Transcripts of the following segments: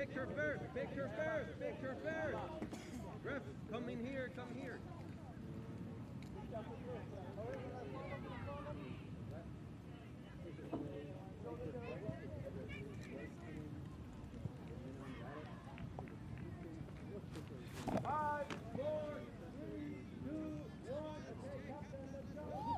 Picture first, picture first, picture first. Ref, come in here, come here. Five, four, three, two, one. Okay, captain, let's go.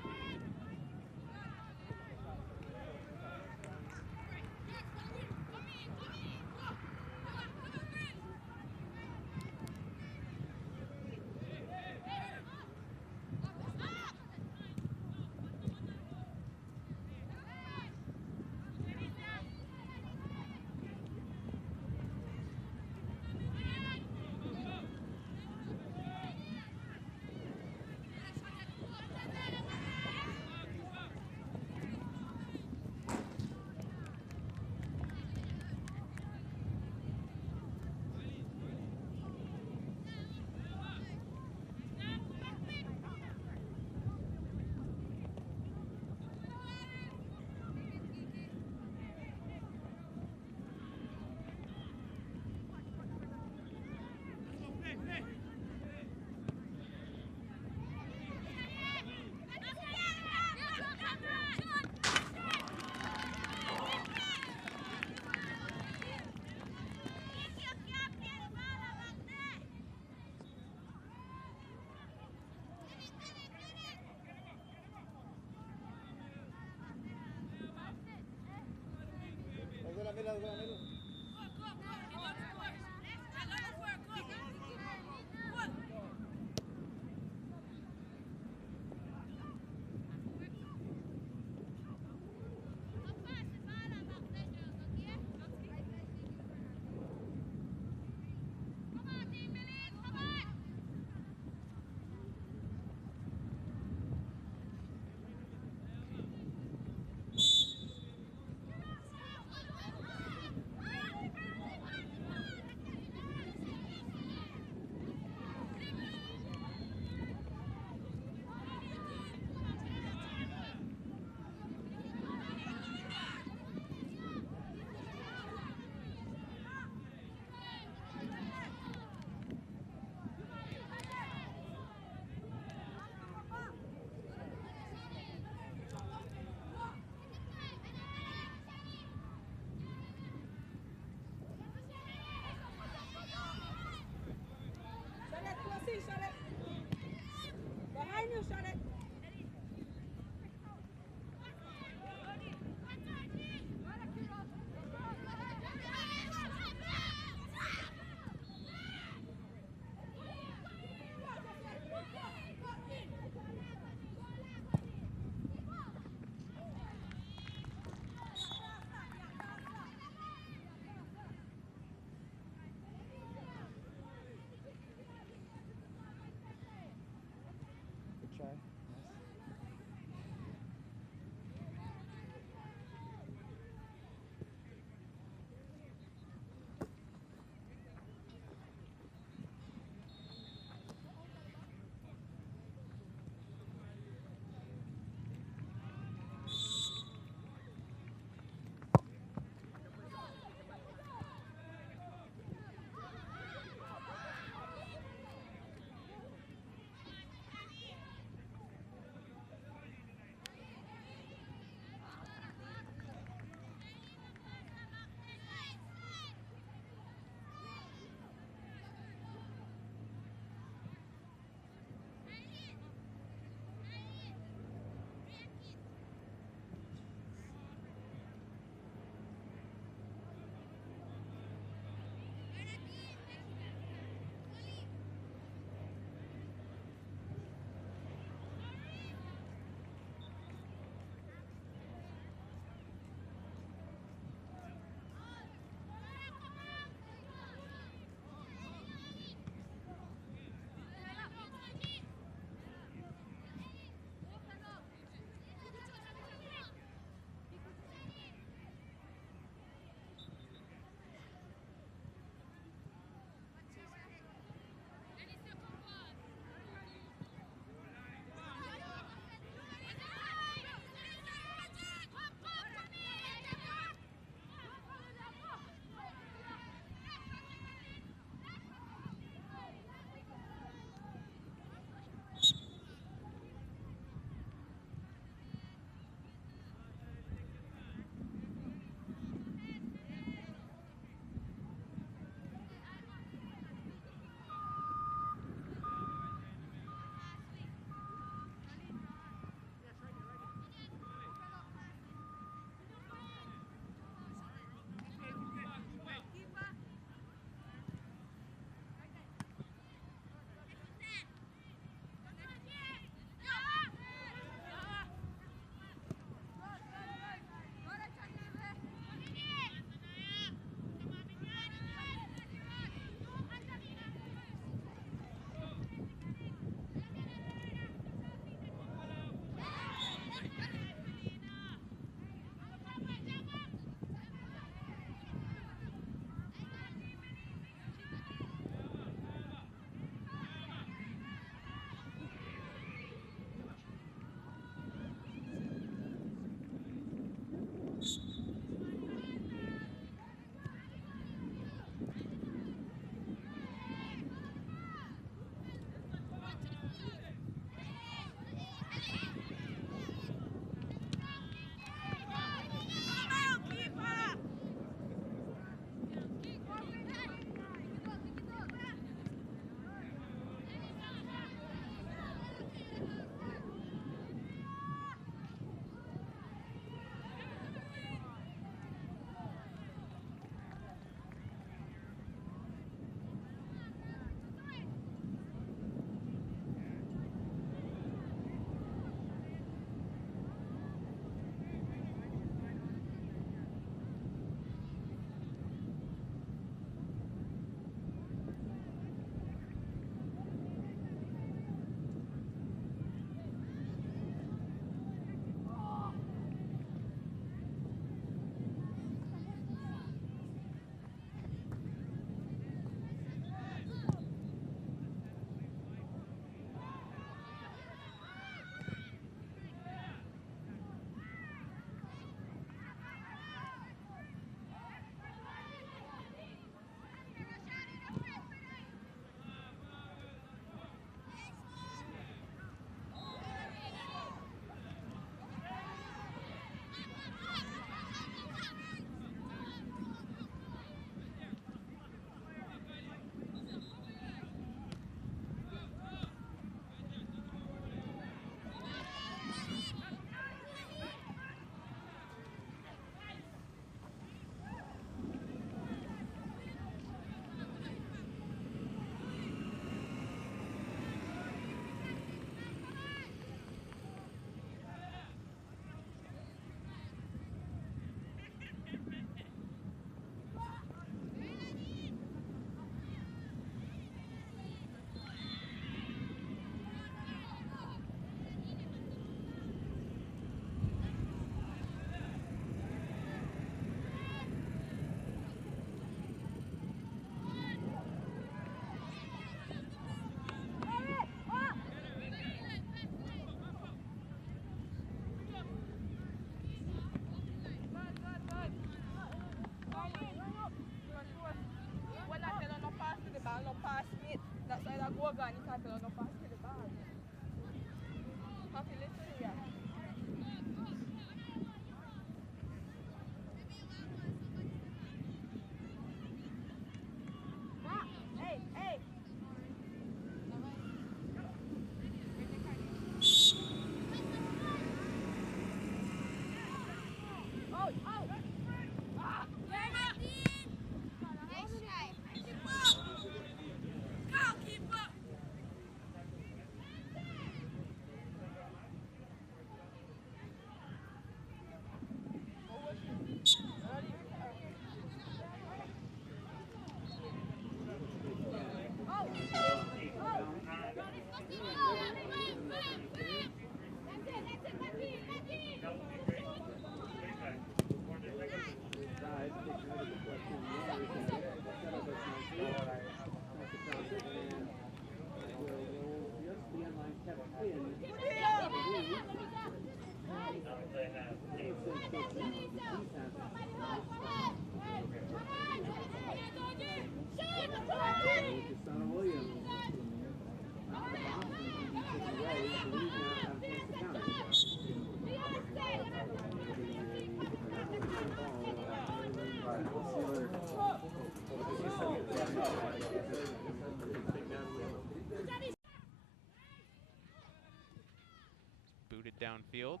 Booted downfield.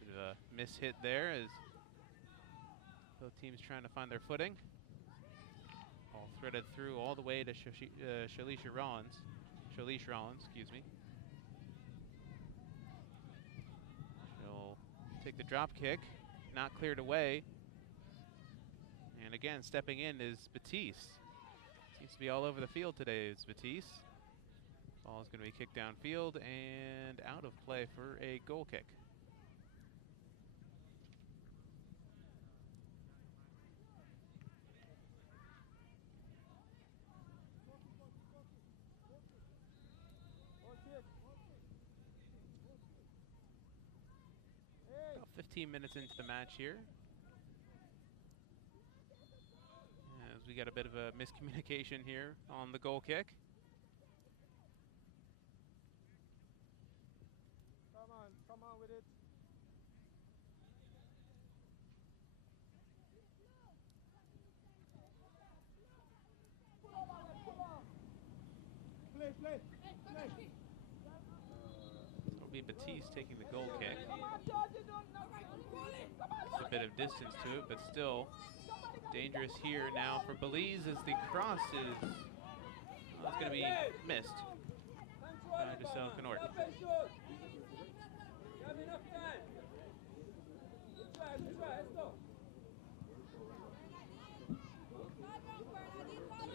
Bit of a miss hit there as both teams trying to find their footing. Ball threaded through all the way to Shalisha Rollins. Shalish Rollins, excuse me. She'll take the drop kick, not cleared away. And again, stepping in is Batiste. Seems to be all over the field today is Batiste. Ball is going to be kicked downfield and out of play for a goal kick. About 15 minutes into the match here. As we got a bit of a miscommunication here on the goal kick. Come on with it. Play. It'll be Batiste taking the goal kick. It's a bit of distance to it, but still dangerous here now for Belize as the cross is going to be missed by Giselle Canort.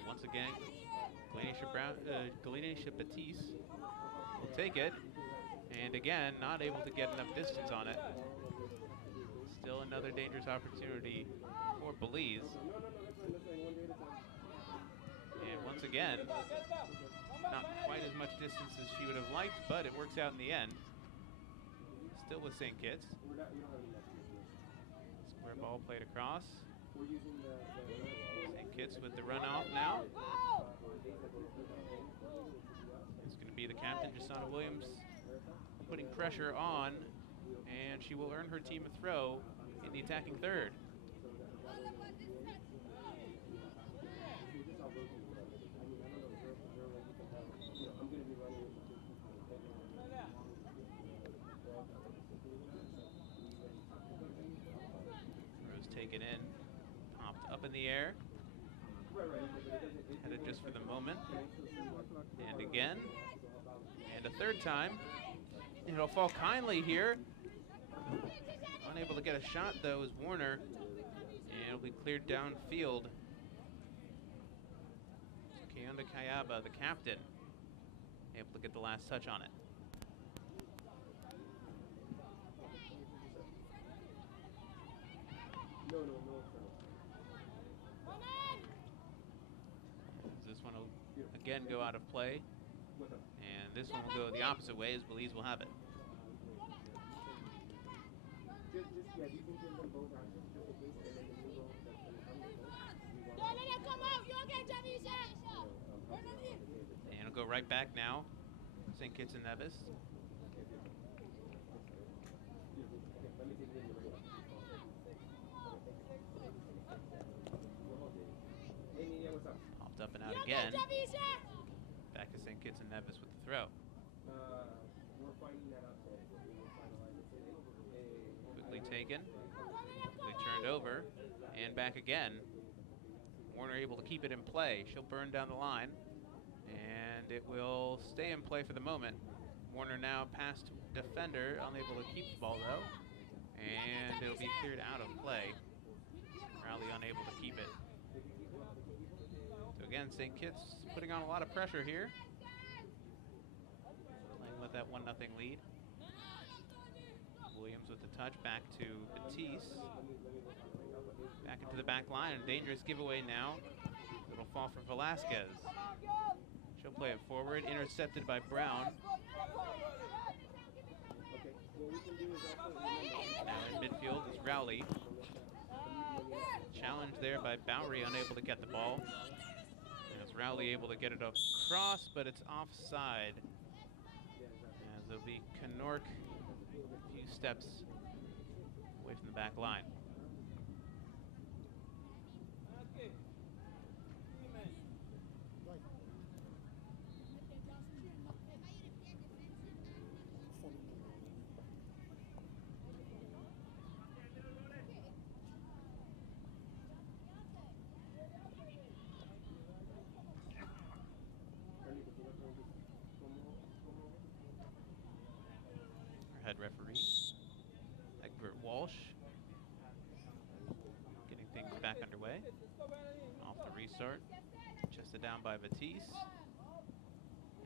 Once again, Galenisha Batiste will take it, and again, not able to get enough distance on it. Still another dangerous opportunity for Belize. And once again, not quite as much distance as she would have liked, but it works out in the end. Still with St. Kitts. Square ball played across. St. Kitts with the runoff now. It's going to be the captain, Jasana Williams, putting pressure on, and she will earn her team a throw in the attacking third. Taken in, popped up in the air, headed just for the moment, and again, and a third time. It'll fall kindly here. Unable to get a shot though is Warner, and it'll be cleared downfield. Kayonda Kayaba, the captain, able to get the last touch on it. This one will again go out of play, and this one will go the opposite way as Belize will have it. And it'll go right back now. St. Kitts and Nevis. Popped up and out again. Back to St. Kitts and Nevis with the throw. Quickly taken. Quickly turned over. And back again. Warner able to keep it in play. She'll burn down the line. And it will stay in play for the moment. Warner now past defender, unable to keep the ball though. And it'll be cleared out of play. Rowley unable to keep it. So again, St. Kitts putting on a lot of pressure here. Playing with that 1-0 lead. Williams with the touch, back to Batiste. Back into the back line, and dangerous giveaway now. It'll fall for Velasquez. She'll play it forward, intercepted by Brown. Now in midfield is Rowley. Challenge there by Bowery, unable to get the ball. And it's Rowley able to get it across, but it's offside. As there'll be Canork a few steps away from the back line. Head referee, Egbert Walsh, getting things back underway. Off the restart, chested down by Batiste.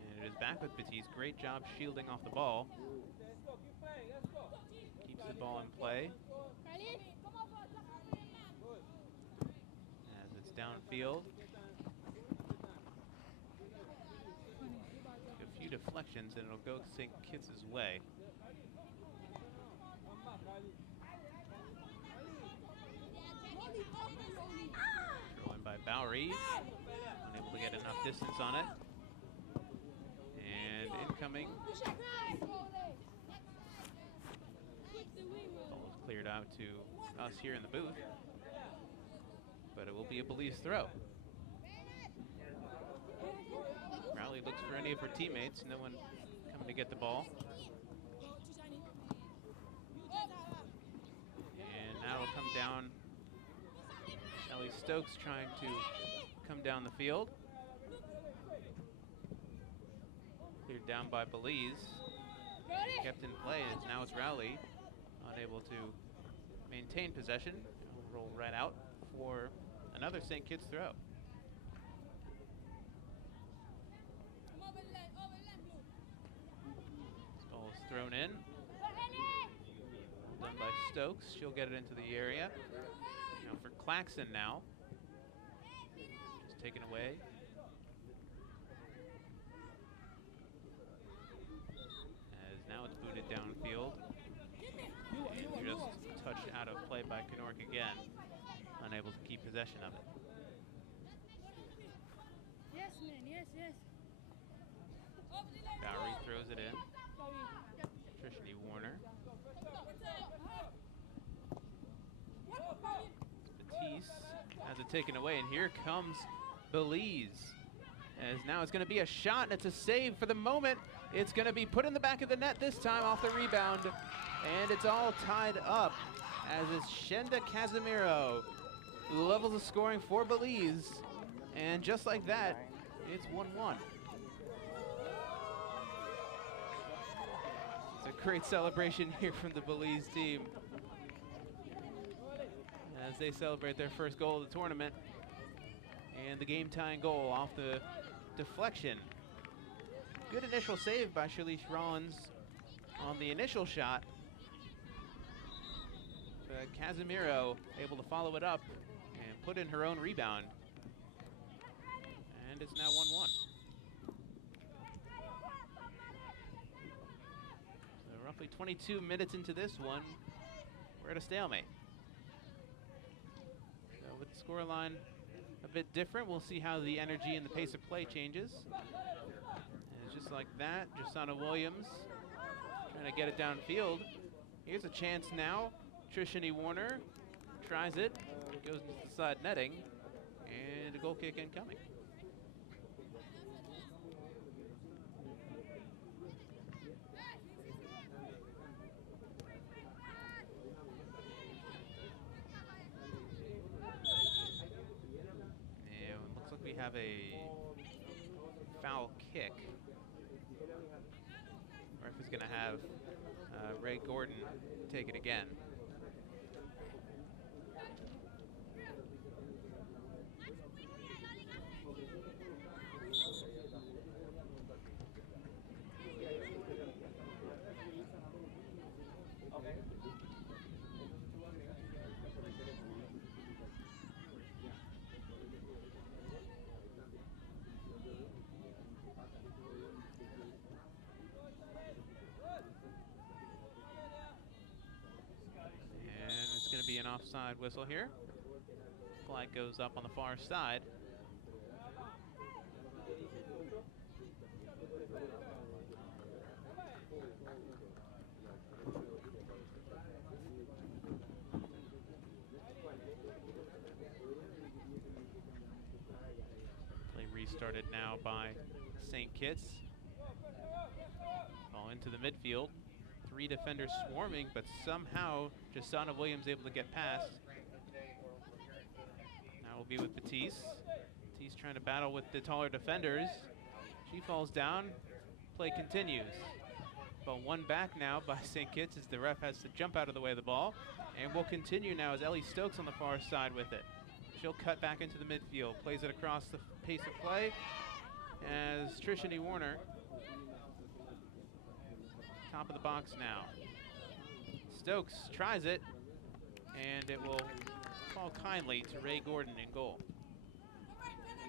And it is back with Batiste. Great job shielding off the ball. Keeps the ball in play. As it's downfield. A few deflections and it'll go St. Kitts' way. Throw in by Bowery. Unable to get enough distance on it. And incoming. Ball is cleared out to us here in the booth. But it will be a Belize throw. Rowley looks for any of her teammates. No one coming to get the ball. And now it'll come down. Ellie Stokes trying to come down the field. Cleared down by Belize. Kept in play, and now it's Rowley. Unable to maintain possession. Roll right out for another St. Kitts throw. This ball is thrown in. Done by Stokes. She'll get it into the area. Now for Claxon now. Just taken away. As now it's booted downfield. And just touched out of play by Canork again. Unable to keep possession of it. Yes, man, yes, yes. Bowery throws it in. Trishni Warner. Batiste has it taken away, and here comes Belize. As now it's going to be a shot, and it's a save for the moment. It's going to be put in the back of the net this time off the rebound, and it's all tied up as it's Shenda Casimiro levels the scoring for Belize, and just like that, it's 1-1. It's a great celebration here from the Belize team as they celebrate their first goal of the tournament and the game-tying goal off the deflection. Good initial save by Shalish Rollins on the initial shot. But Casimiro able to follow it up and put in her own rebound. And it's now 1-1. So roughly 22 minutes into this one, we're at a stalemate. So with the scoreline a bit different. We'll see how the energy and the pace of play changes. And it's just like that, Jasana Williams trying to get it downfield. Here's a chance now. Trishani Warner tries it, goes to the side netting, and a goal kick incoming. We have a foul kick. Ref is going to have Ray Gordon take it again. An offside whistle here. Flag goes up on the far side. Play restarted now by St. Kitts. Ball into the midfield. 3 defenders swarming, but somehow Jasana Williams able to get past. Now will be with Batiste. Batiste trying to battle with the taller defenders. She falls down. Play continues. But one back now by St. Kitts as the ref has to jump out of the way of the ball. And will continue now as Ellie Stokes on the far side with it. She'll cut back into the midfield. Plays it across the pace of play as Trishani Warner. Top of the box now. Stokes tries it, and it will fall kindly to Ray Gordon in goal.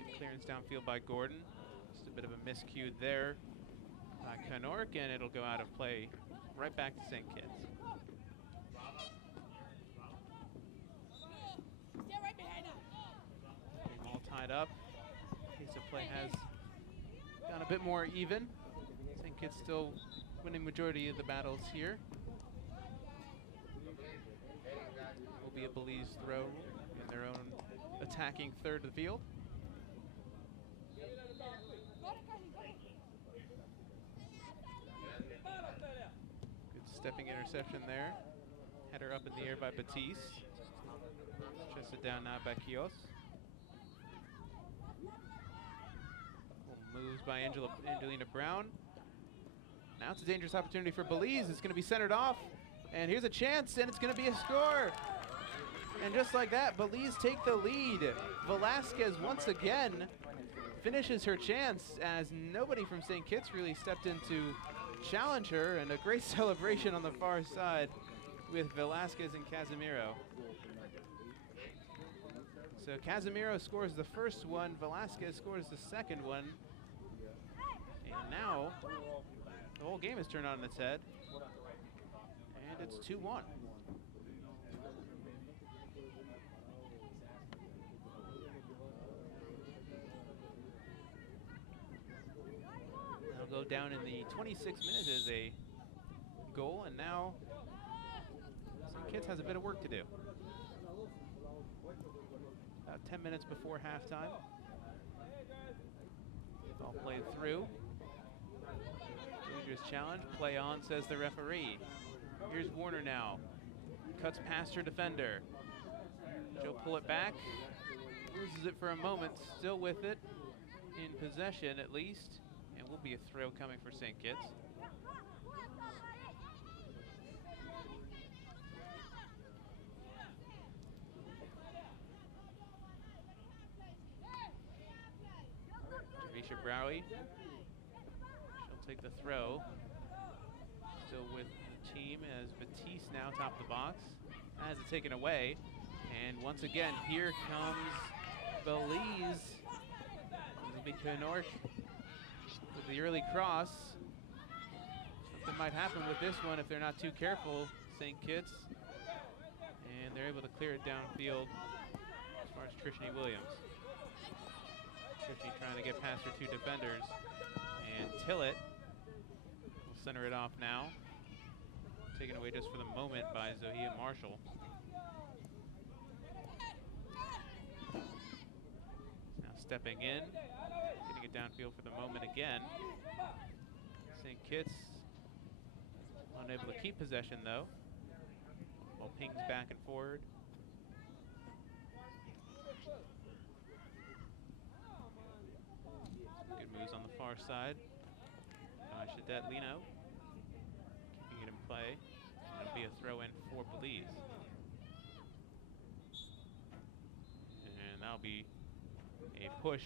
Good clearance downfield by Gordon. Just a bit of a miscue there by Canork, and it'll go out of play right back to St. Kitts. All tied up. Pace of play has gone a bit more even. St. Kitts still winning majority of the battles here. Will be a Belize throw in their own attacking third of the field. Good stepping interception there. Header up in the air by Batiste. Chested down now by Kios. Moves by Angelina Brown. Now it's a dangerous opportunity for Belize. It's going to be centered off. And here's a chance, and it's going to be a score. And just like that, Belize take the lead. Velasquez once again finishes her chance as nobody from St. Kitts really stepped in to challenge her. And a great celebration on the far side with Velasquez and Casemiro. So Casemiro scores the first one. Velasquez scores the second one. And now the whole game is turned on its head, and it's 2-1. They'll go down in the 26th minute as a goal, and now St. Kitts has a bit of work to do. About 10 minutes before halftime. Ball played through. Dangerous challenge. Play on, says the referee. Here's Warner now. Cuts past her defender. She'll pull it back. Loses it for a moment. Still with it. In possession, at least. And will be a throw coming for St. Kitts. Misha Browy. She'll take the throw. Still with the team as Batiste now top of the box. Has it taken away. And once again, here comes Belize. Canork with the early cross. Something might happen with this one if they're not too careful, St. Kitts. And they're able to clear it downfield as far as Trishani Williams. Shishi trying to get past her two defenders. And Tillett will center it off now. Taken away just for the moment by Zohia Marshall. Now stepping in, getting it downfield for the moment again. St. Kitts unable to keep possession though. Ball pings back and forward. Good moves on the far side by Shadet Lino. Keeping it in play. It'll be a throw in for Belize. And that'll be a push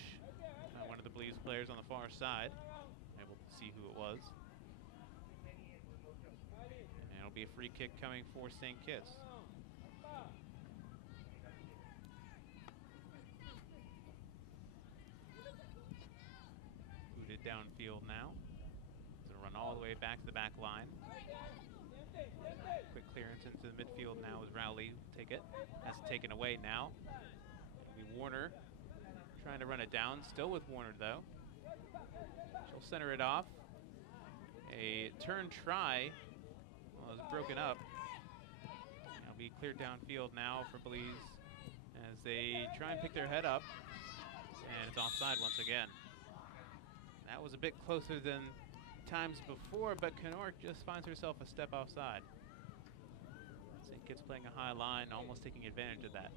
by one of the Belize players on the far side. Able to see who it was. And it'll be a free kick coming for St. Kitts. Booted downfield now. It's a run all the way back to the back line. Quick clearance into the midfield now as Rowley will take it. Has it taken away now. It'll be Warner trying to run it down. Still with Warner though. She'll center it off. A turn try was broken up. It'll be cleared downfield now for Belize as they try and pick their head up. And it's offside once again. That was a bit closer than times before, but Kenoric just finds herself a step offside. St. Kitts playing a high line, almost taking advantage of that.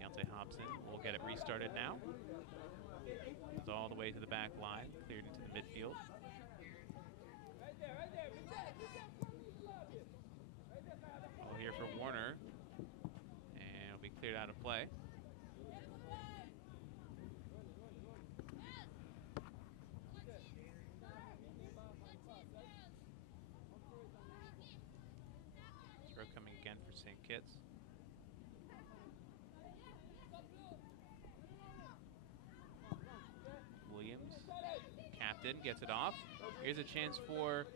Beyonce Hobson will get it restarted now. It's all the way to the back line, cleared into the midfield. Ball here for Warner, and it'll be cleared out of play. Throw coming again for St. Kitts. Williams, captain, gets it off. Here's a chance for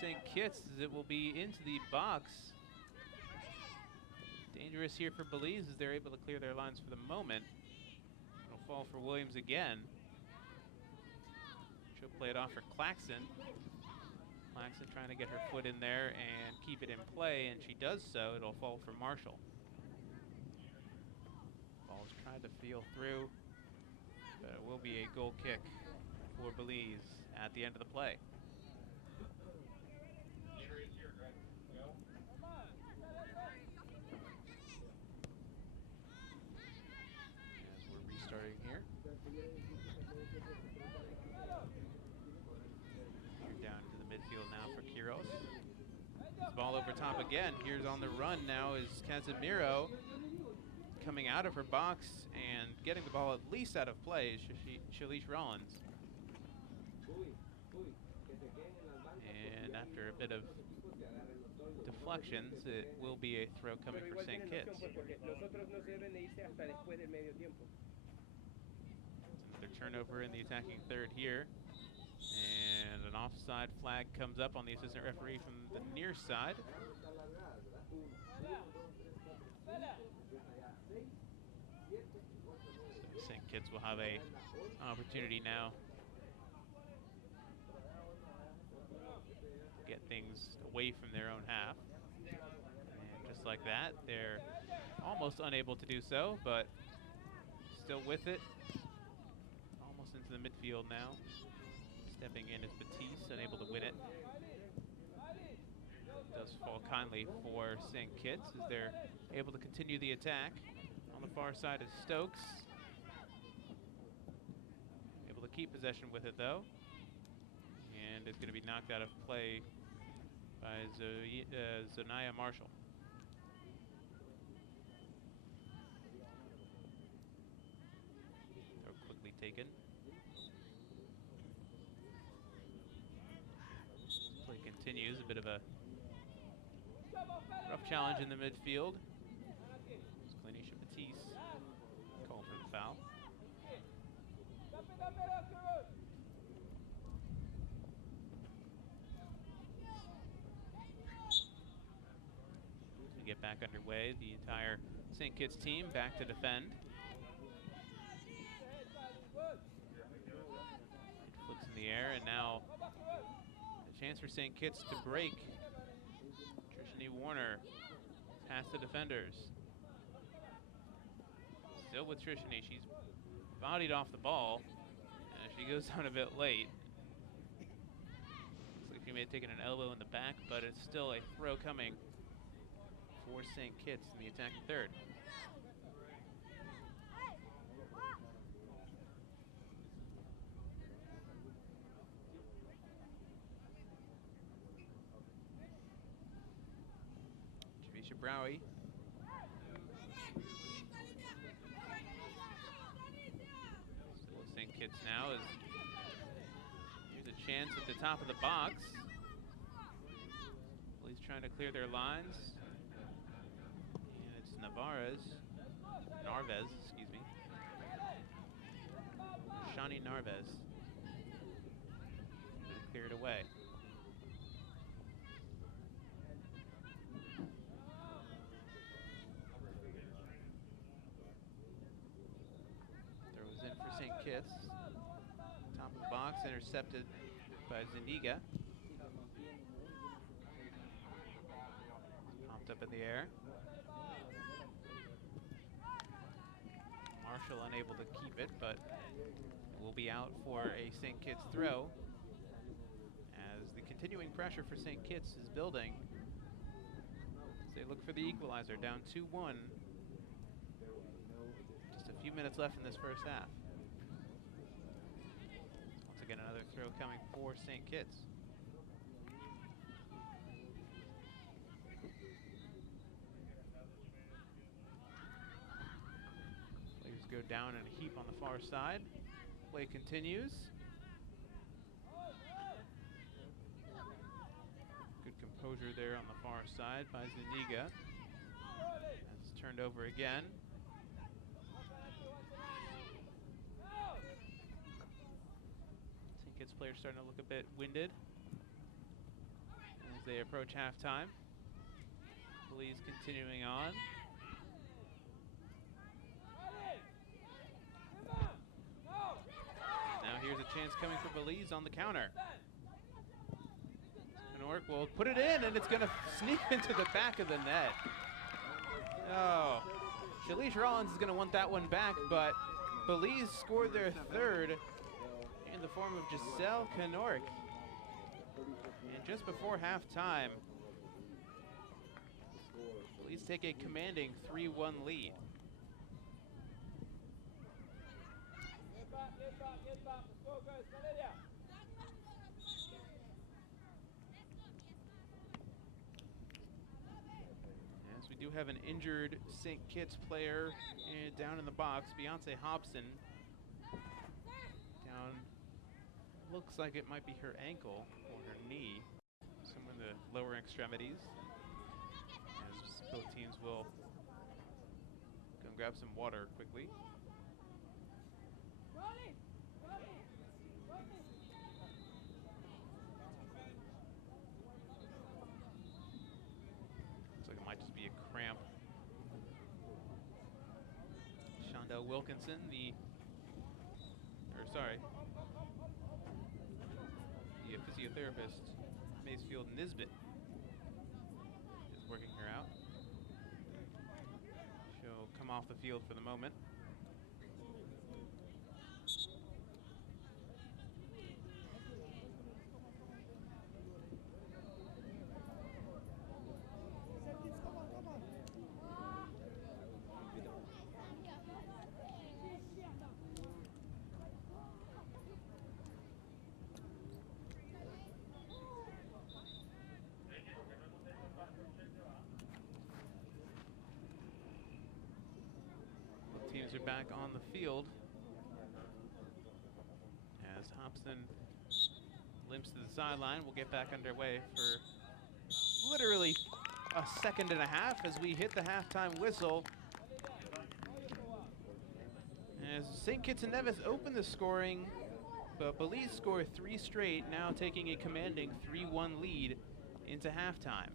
St. Kitts as it will be into the box. Dangerous here for Belize as they're able to clear their lines for the moment. It'll fall for Williams again. She'll play it off for Claxton. Claxton trying to get her foot in there and keep it in play, and she does so. It'll fall for Marshall. Ball's trying to feel through, but it will be a goal kick for Belize at the end of the play. As we're restarting here. Here down to the midfield now for Quiros. Ball over top again. Here's on the run now is Casemiro. Coming out of her box and getting the ball at least out of play is Shalish Rollins. And after a bit of deflections, it will be a throw coming for St. Kitts. Another turnover in the attacking third here. And an offside flag comes up on the assistant referee from the near side. St. Kitts will have an opportunity now to get things away from their own half. And just like that, they're almost unable to do so, but still with it. Almost into the midfield now. Stepping in is Batiste, unable to win it. Does fall kindly for St. Kitts as they're able to continue the attack. On the far side is Stokes. Able to keep possession with it though. And it's going to be knocked out of play by Zonaya Marshall. Throw quickly taken. Play continues, a bit of a rough challenge in the midfield. Clinisha Batiste called for the foul. back underway. The entire St. Kitts team back to defend. It flips in the air, and now a chance for St. Kitts to break. Trishani Warner past the defenders. Still with Trishani. She's bodied off the ball. She goes down a bit late. Looks like she may have taken an elbow in the back, but it's still a throw coming for St. Kitts in the attacking third. Javisha Browie. Still with St. Kitts now as here's a chance at the top of the box. Belize trying to clear their lines. And it's Narvaez, excuse me. Shani Narvaez. Cleared away. Throws in for St. Kitts. Top of the box, intercepted by Zuniga. Popped up in the air. Marshall unable to keep it, but will be out for a St. Kitts throw as the continuing pressure for St. Kitts is building as they look for the equalizer, down 2-1. Just a few minutes left in this first half. Once again, another throw coming for St. Kitts. Players go down in a heap on the far side. Play continues. Good composure there on the far side by Zuniga. That's turned over again. St. Kitts players starting to look a bit winded as they approach halftime. Belize continuing on. Here's a chance coming for Belize on the counter. Kenork will put it in, and it's going to sneak into the back of the net. Oh, Shalish Rollins is going to want that one back, but Belize scored their third in the form of Giselle Kenork. And just before halftime, Belize take a commanding 3-1 lead. Yes, we do have an injured St. Kitts player down in the box, Beyonce Hobson. Down, looks like it might be her ankle or her knee, somewhere in the lower extremities. As both teams will go and grab some water quickly. Cramp. Shondell Wilkinson, the physiotherapist, Macefield Nisbet, is working her out. She'll come off the field for the moment. Teams are back on the field as Hobson limps to the sideline. We'll get back underway for literally a second and a half as we hit the halftime whistle. As St. Kitts and Nevis open the scoring, but Belize score 3 straight, now taking a commanding 3-1 lead into halftime.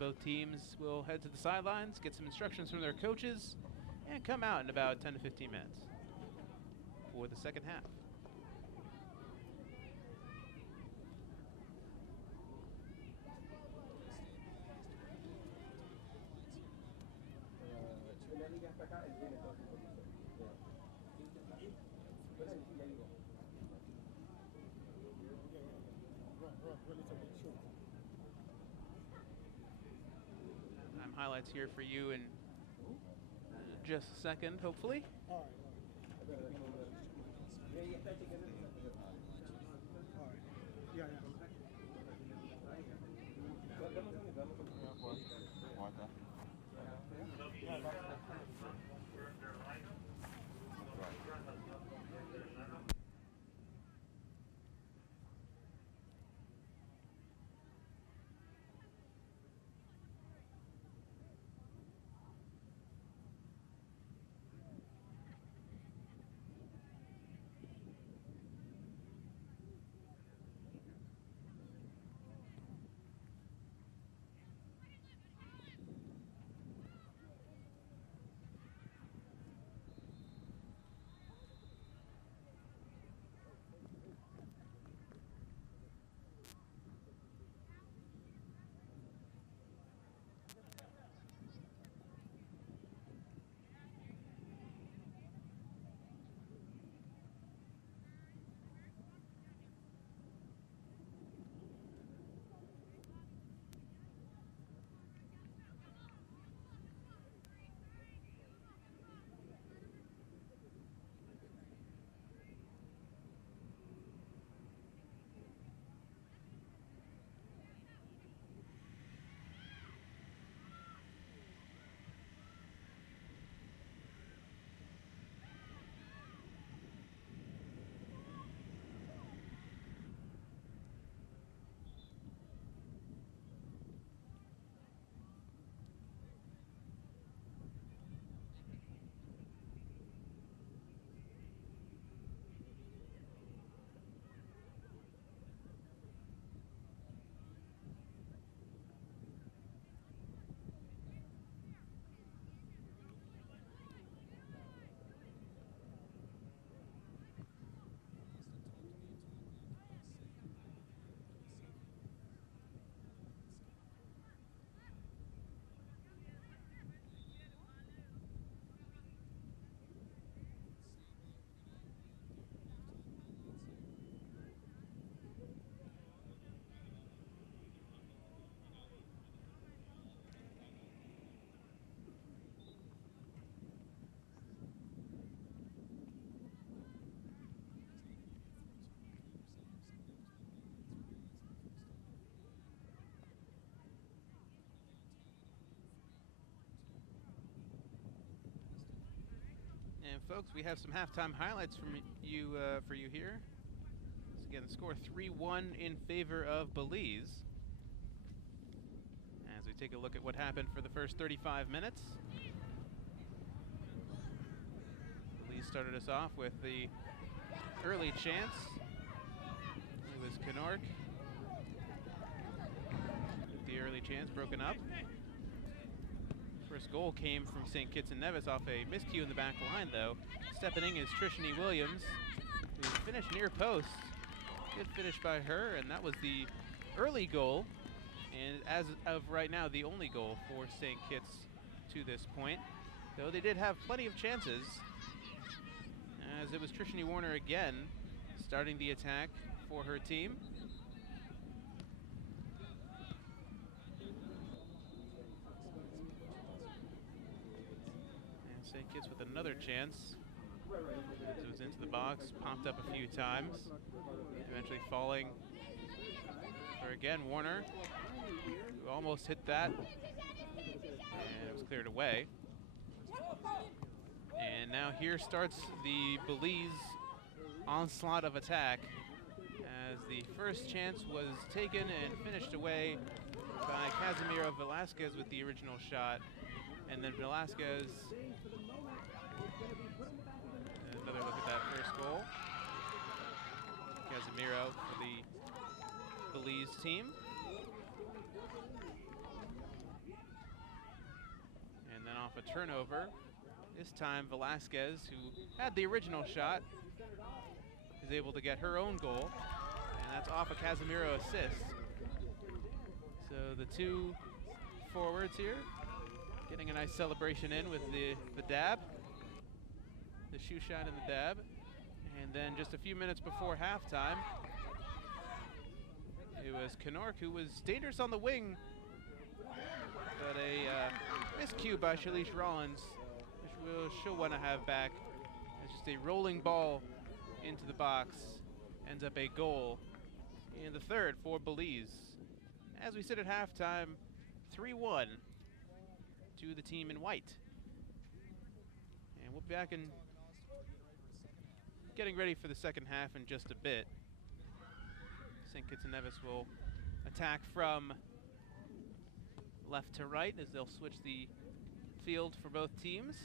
both teams will head to the sidelines, get some instructions from their coaches, and come out in about 10 to 15 minutes for the second half. Highlights here for you in just a second, hopefully. And folks, we have some halftime highlights from you for you here. So again, the score 3-1 in favor of Belize. As we take a look at what happened for the first 35 minutes. Belize started us off with the early chance. It was Canork. The early chance broken up. First goal came from St. Kitts and Nevis off a miscue in the back line, though. Stepping in is Trishani Williams, who finished near post. Good finish by her, and that was the early goal. And as of right now, the only goal for St. Kitts to this point. Though they did have plenty of chances, as it was Trishani Warner again starting the attack for her team. St. Kitts with another chance. It was into the box, popped up a few times, eventually falling for again Warner, who almost hit that, and it was cleared away. And now here starts the Belize onslaught of attack, as the first chance was taken and finished away by Casimiro Velasquez with the original shot, and then Velasquez. Another look at that first goal. Casimiro for the Belize team. then off a turnover. This time Velasquez, who had the original shot, is able to get her own goal. And that's off a Casemiro assist. So the two forwards here getting a nice celebration in with the dab. The shoe shine and the dab. And then just a few minutes before halftime, it was Knork who was dangerous on the wing, but a miscue by Shalish Rollins, which she'll want to have back. It's just a rolling ball into the box, ends up a goal in the third for Belize. As we sit at halftime, 3-1 to the team in white. And we'll be back in getting ready for the second half in just a bit. St. Kitts and Nevis will attack from left to right as they'll switch the field for both teams.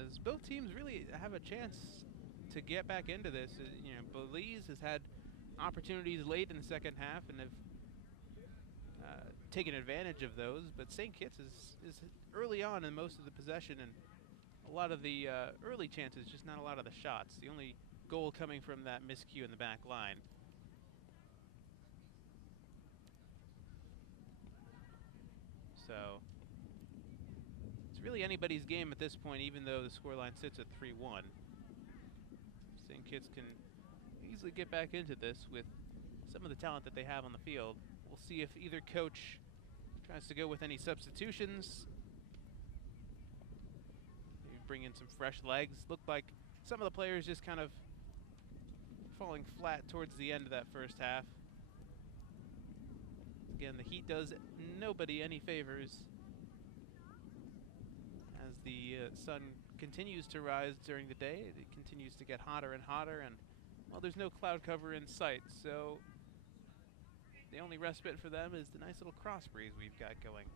As both teams really have a chance to get back into this. You know, Belize has had opportunities late in the second half and have taken advantage of those, but St. Kitts is early on in most of the possession and a lot of the early chances, just not a lot of the shots. The only goal coming from that miscue in the back line. So it's really anybody's game at this point, even though the scoreline sits at 3-1. St. Kitts can easily get back into this with some of the talent that they have on the field. We'll see if either coach tries to go with any substitutions. Maybe bring in some fresh legs. Looked like some of the players just kind of falling flat towards the end of that first half. Again, the heat does nobody any favors as the sun continues to rise during the day. It continues to get hotter and hotter, and well, there's no cloud cover in sight, so the only respite for them is the nice little cross breeze we've got going.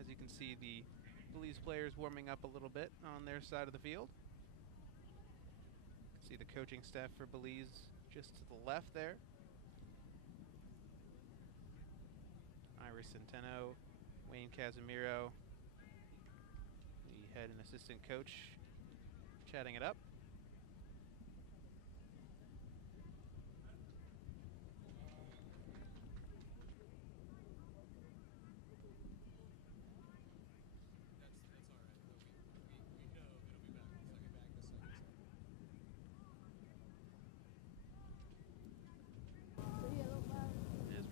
As you can see, the Belize players warming up a little bit on their side of the field. You can see the coaching staff for Belize just to the left there. Iris Centeno, Wayne Casemiro, the head and assistant coach, chatting it up.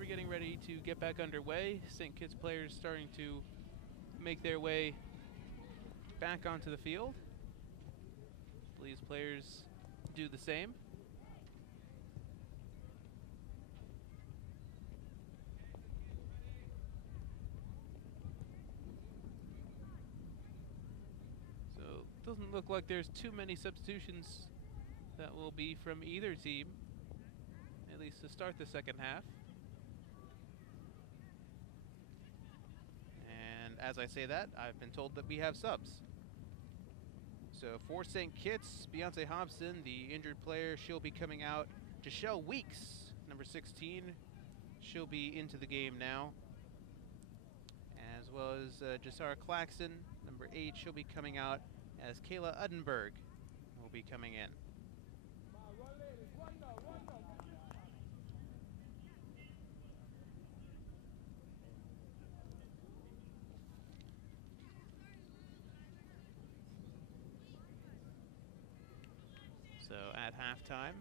Getting ready to get back underway. St. Kitts players starting to make their way back onto the field. Belize players do the same. So it doesn't look like there's too many substitutions that will be from either team, at least to start the second half. As I say that, I've been told that we have subs. So for St. Kitts, Beyonce Hobson, the injured player, she'll be coming out. Jachelle Weeks, number 16, she'll be into the game now. As well as Jasara Claxon, number 8, she'll be coming out as Kayla Udenberg will be coming in. So at halftime,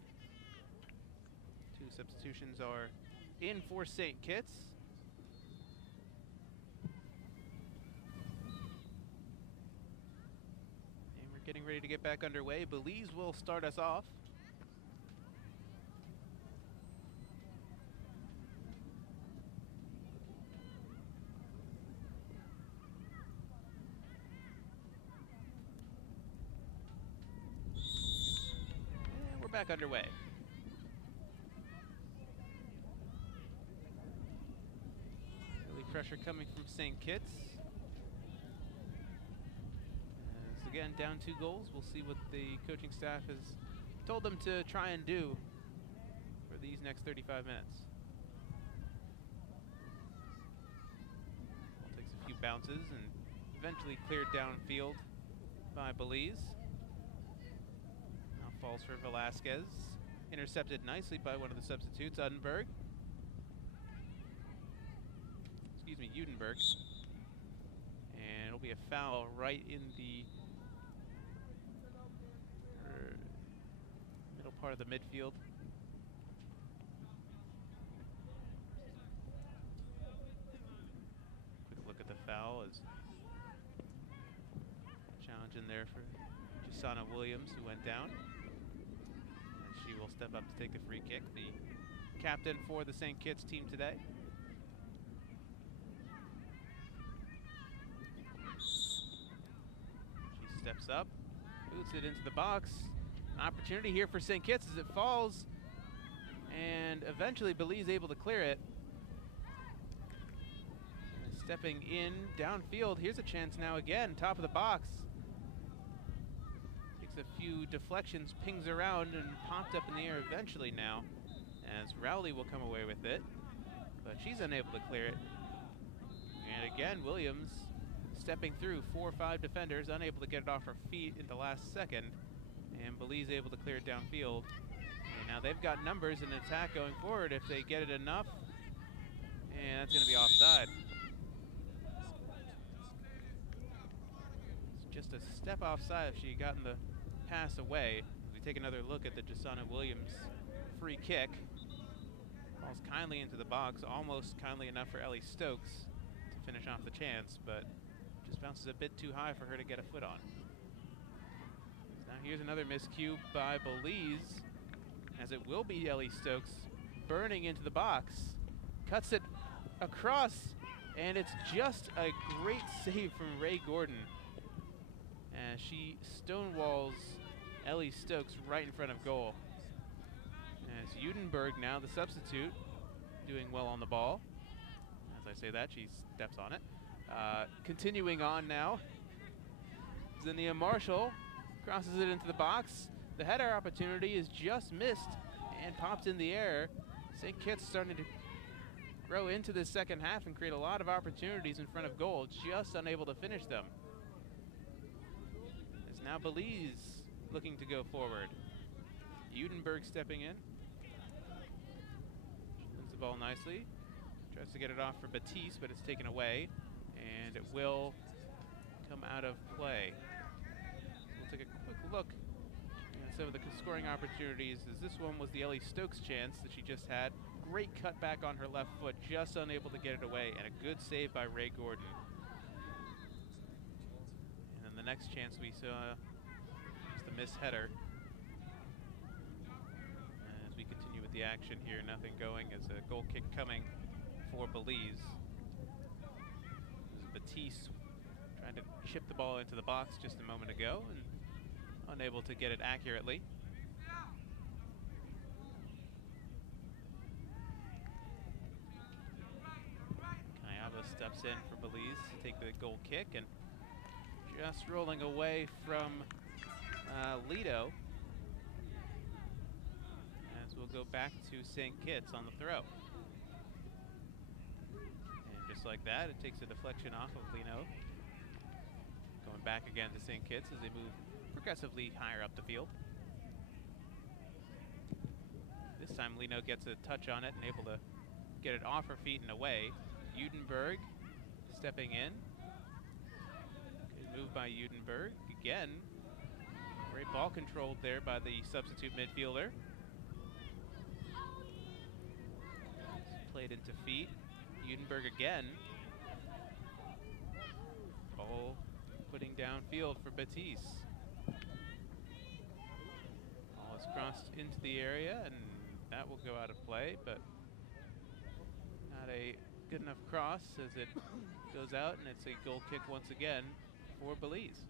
2 substitutions are in for St. Kitts. And we're getting ready to get back underway. Belize will start us off. Back underway. Early pressure coming from St. Kitts. As again, down 2 goals. We'll see what the coaching staff has told them to try and do for these next 35 minutes. Ball takes a few bounces and eventually cleared downfield by Belize. Now falls for Velasquez. Intercepted nicely by one of the substitutes, Udenberg. Excuse me, Udenberg. And it'll be a foul right in the middle part of the midfield. Quick look at the foul as challenge in there for Jasana Williams, who went down. And she will step up to take the free kick. The captain for the St. Kitts team today. She steps up, boots it into the box. An opportunity here for St. Kitts as it falls, and eventually Belize able to clear it. And stepping in downfield, here's a chance now again, top of the box. Takes a few deflections, pings around, and popped up in the air eventually now, as Rowley will come away with it, but she's unable to clear it. And again, Williams stepping through 4 or 5 defenders, unable to get it off her feet in the last second. And Belize able to clear it downfield. And now they've got numbers in attack going forward if they get it enough. And that's going to be offside. It's just a step offside if she had gotten the pass away. We take another look at the Jasana Williams free kick. Falls kindly into the box, almost kindly enough for Ellie Stokes to finish off the chance, but just bounces a bit too high for her to get a foot on. Now here's another miscue by Belize, as it will be Ellie Stokes burning into the box. Cuts it across, and it's just a great save from Ray Gordon as she stonewalls Ellie Stokes right in front of goal. As Udenberg now, the substitute, doing well on the ball. As I say that, she steps on it. Continuing on now, Zania Marshall crosses it into the box. The header opportunity is just missed and popped in the air. St. Kitts starting to grow into the second half and create a lot of opportunities in front of goal, just unable to finish them. As now Belize looking to go forward. Udenberg stepping in. Wins the ball nicely. Tries to get it off for Batiste, but it's taken away. And it will come out of play. We'll take a quick look at some of the scoring opportunities, as this one was the Ellie Stokes chance that she just had. Great cutback on her left foot, just unable to get it away, and a good save by Ray Gordon. And then the next chance we saw was the missed header. As we continue with the action here, nothing going as a goal kick coming for Belize. Batiste trying to chip the ball into the box just a moment ago and unable to get it accurately. Kayaba steps in for Belize to take the goal kick, and just rolling away from Lido, as we'll go back to St. Kitts on the throw. Just like that, it takes a deflection off of Lino. Going back again to St. Kitts as they move progressively higher up the field. This time Lino gets a touch on it and able to get it off her feet and away. Udenberg stepping in. Good move by Udenberg. Again, great ball controlled there by the substitute midfielder. Played into feet. Udenberg again. Ball putting downfield for Batiste. Ball is crossed into the area, and that will go out of play, but not a good enough cross as it goes out, and it's a goal kick once again for Belize.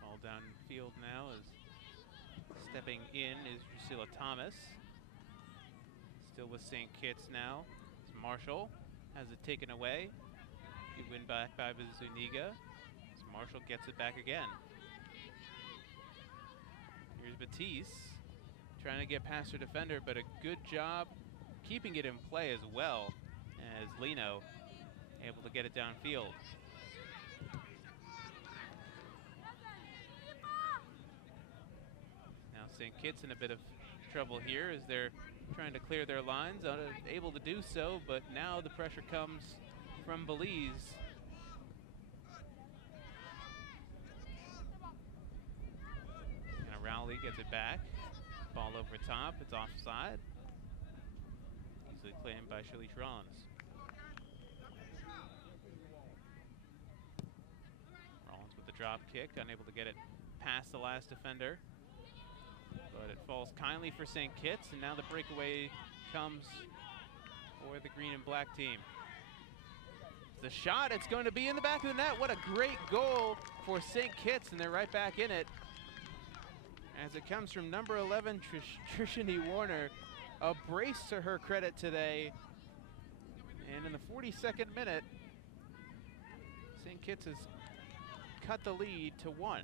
Ball downfield now is stepping in is Drusilla Thomas. Still with St. Kitts now. It's Marshall has it taken away. Good win back by Zuniga. As Marshall gets it back again. Here's Batiste trying to get past her defender, but a good job keeping it in play as well as Lino able to get it downfield. Now St. Kitts in a bit of trouble here as they're trying to clear their lines, unable to do so, but now the pressure comes from Belize. And Rowley gets it back. Ball over top, it's offside. Easily claimed by Shirley Rollins. Rollins with the drop kick, unable to get it past the last defender. But it falls kindly for St. Kitts, and now the breakaway comes for the green and black team. The shot, it's going to be in the back of the net. What a great goal for St. Kitts, and they're right back in it. As it comes from number 11, Trishani Warner. A brace to her credit today. And in the 42nd minute, St. Kitts has cut the lead to 1.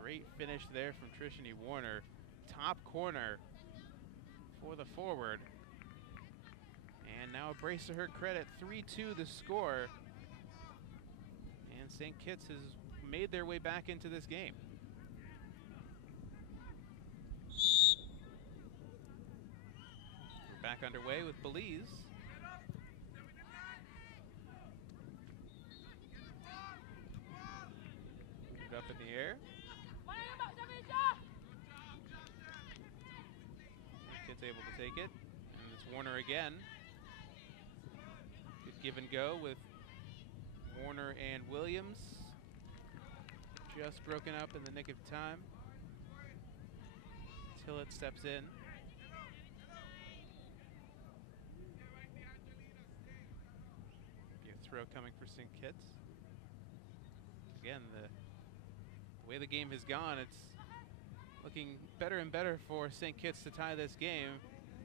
Great finish there from Trishani Warner. Top corner for the forward. And now a brace to her credit, 3-2 the score. And St. Kitts has made their way back into this game. We're back underway with Belize. Moved up in the air. Kitts able to take it, and it's Warner again. Good give and go with Warner and Williams. Just broken up in the nick of time. Tillett steps in. Be a throw coming for St. Kitts. Again, the way the game has gone, it's looking better and better for St. Kitts to tie this game,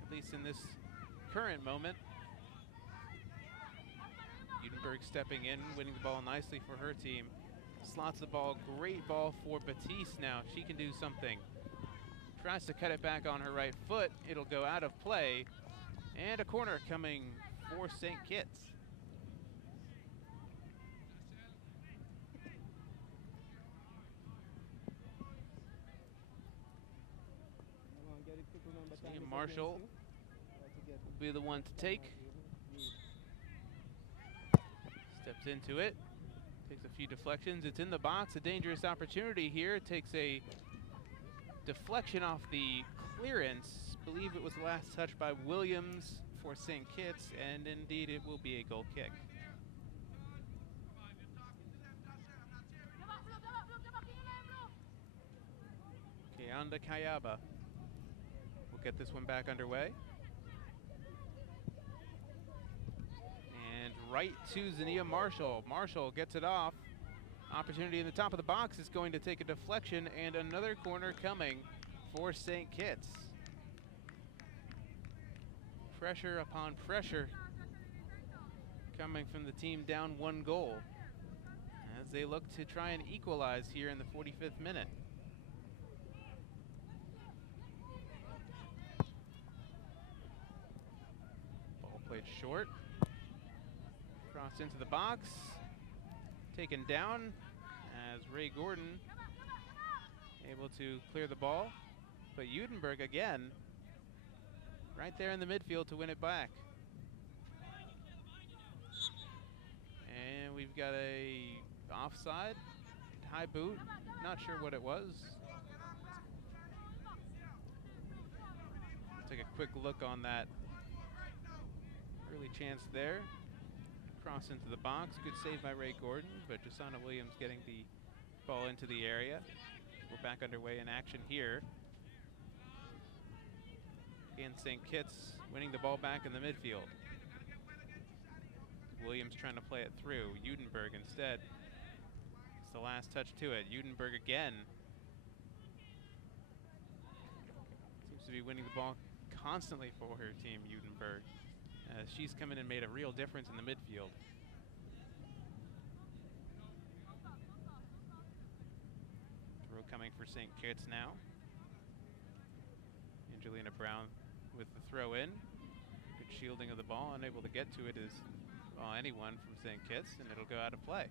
at least in this current moment. Udenberg stepping in, winning the ball nicely for her team. Slots the ball, great ball for Batiste now. She can do something. Tries to cut it back on her right foot. It'll go out of play. And a corner coming for St. Kitts. Marshall will be the one to take. Steps into it. Takes a few deflections. It's in the box. A dangerous opportunity here. Takes a deflection off the clearance. Believe it was the last touch by Williams for St. Kitts, and indeed it will be a goal kick. Keanda Kayaba will get this one back underway. And right to Zania Marshall. Marshall gets it off. Opportunity in the top of the box is going to take a deflection, and another corner coming for St. Kitts. Pressure upon pressure coming from the team down 1 goal as they look to try and equalize here in the 45th minute. Ball played short. Crossed into the box. Taken down as Ray Gordon able to clear the ball. But Udenberg again right there in the midfield to win it back. And we've got a offside, high boot, not sure what it was. Take a quick look on that early chance there. Cross into the box, good save by Ray Gordon, but Jasana Williams getting the ball into the area. We're back underway in action here. Again, St. Kitts winning the ball back in the midfield. Williams trying to play it through. Udenberg instead. It's the last touch to it. Udenberg again. Seems to be winning the ball constantly for her team, Udenberg. She's come in and made a real difference in the midfield. Throw coming for St. Kitts now. Angelina Brown with the throw in. Good shielding of the ball, unable to get to it is anyone from St. Kitts, and it'll go out of play.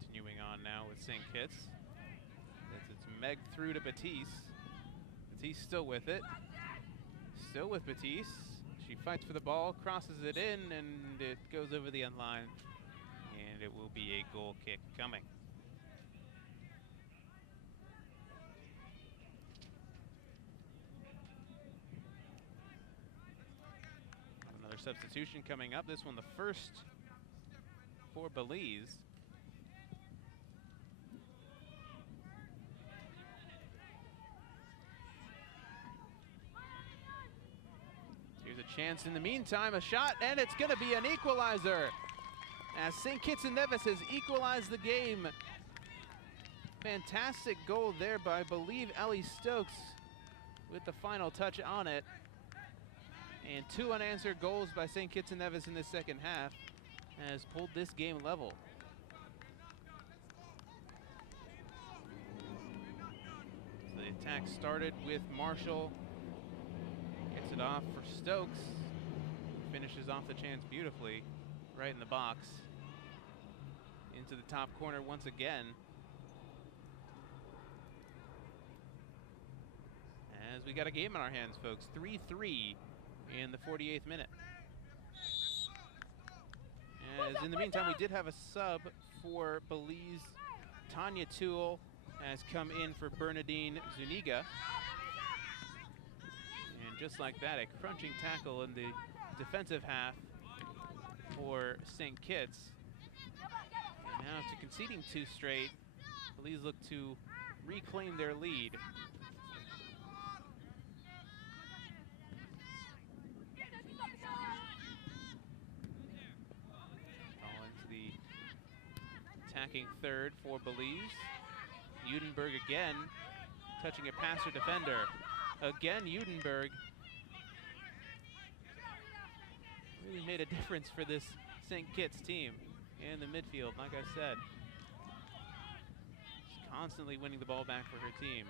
Continuing on now with St. Kitts. It's Meg through to Batiste. Batiste still with it. Still with Batiste. She fights for the ball, crosses it in, and it goes over the end line. And it will be a goal kick coming. Another substitution coming up. This one the first for Belize. Here's a chance in the meantime, a shot, and it's going to be an equalizer. As St. Kitts and Nevis has equalized the game. Fantastic goal there by, I believe, Ellie Stokes with the final touch on it. And 2 unanswered goals by St. Kitts and Nevis in the second half has pulled this game level. So the attack started with Marshall. Gets it off for Stokes. Finishes off the chance beautifully. Right in the box. Into the top corner once again. As we got a game in our hands, folks. 3-3 in the 48th minute. As in the meantime, we did have a sub for Belize. Tanya Toole has come in for Bernadine Zuniga. And just like that, a crunching tackle in the defensive half for St. Kitts. And now after conceding 2 straight, Belize look to reclaim their lead. Ball into the attacking third for Belize. Udenberg again, touching a passer defender. Again, Udenberg. Really made a difference for this St. Kitts team in the midfield, like I said. She's constantly winning the ball back for her team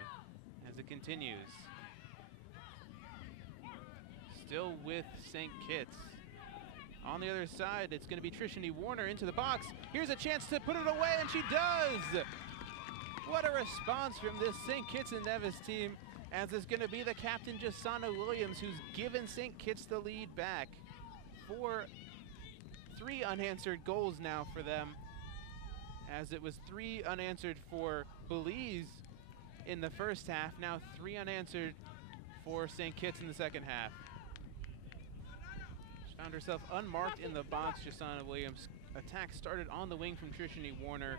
as it continues. Still with St. Kitts. On the other side, it's going to be Trishani Warner into the box. Here's a chance to put it away, and she does! What a response from this St. Kitts and Nevis team, as it's going to be the captain, Jasana Williams, who's given St. Kitts the lead back. 3 unanswered goals now for them, as it was 3 unanswered for Belize in the first half, now 3 unanswered for St. Kitts in the second half. She found herself unmarked in the box, Jasana Williams. Attack started on the wing from Trishani Warner.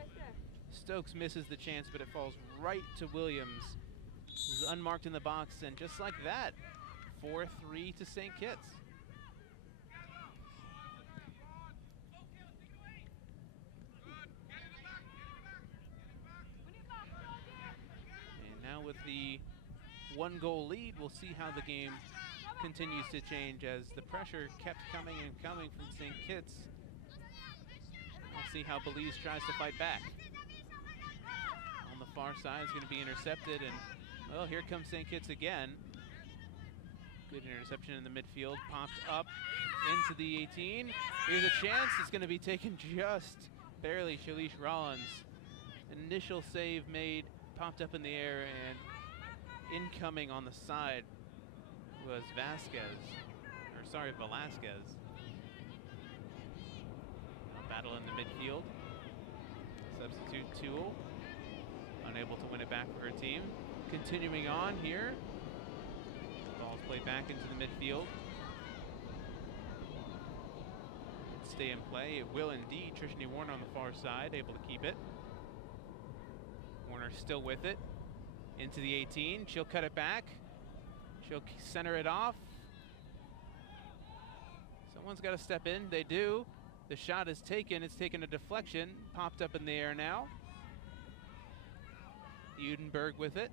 Stokes misses the chance, but it falls right to Williams, who's unmarked in the box, and just like that, 4-3 to St. Kitts. With the 1-goal lead, we'll see how the game continues to change as the pressure kept coming and coming from St. Kitts. We'll see how Belize tries to fight back. On the far side, it's going to be intercepted, and well, here comes St. Kitts again. Good interception in the midfield, popped up into the 18. Here's a chance, it's going to be taken just barely. Shalish Rollins, initial save made, popped up in the air, and incoming on the side was Velasquez. Battle in the midfield. Substitute Toole, unable to win it back for her team. Continuing on here. Ball's played back into the midfield. Stay in play. It will indeed. Trishani Warner on the far side, able to keep it. Warner still with it. Into the 18. She'll cut it back. She'll center it off. Someone's got to step in. They do. The shot is taken. It's taken a deflection. Popped up in the air now. Udenberg with it.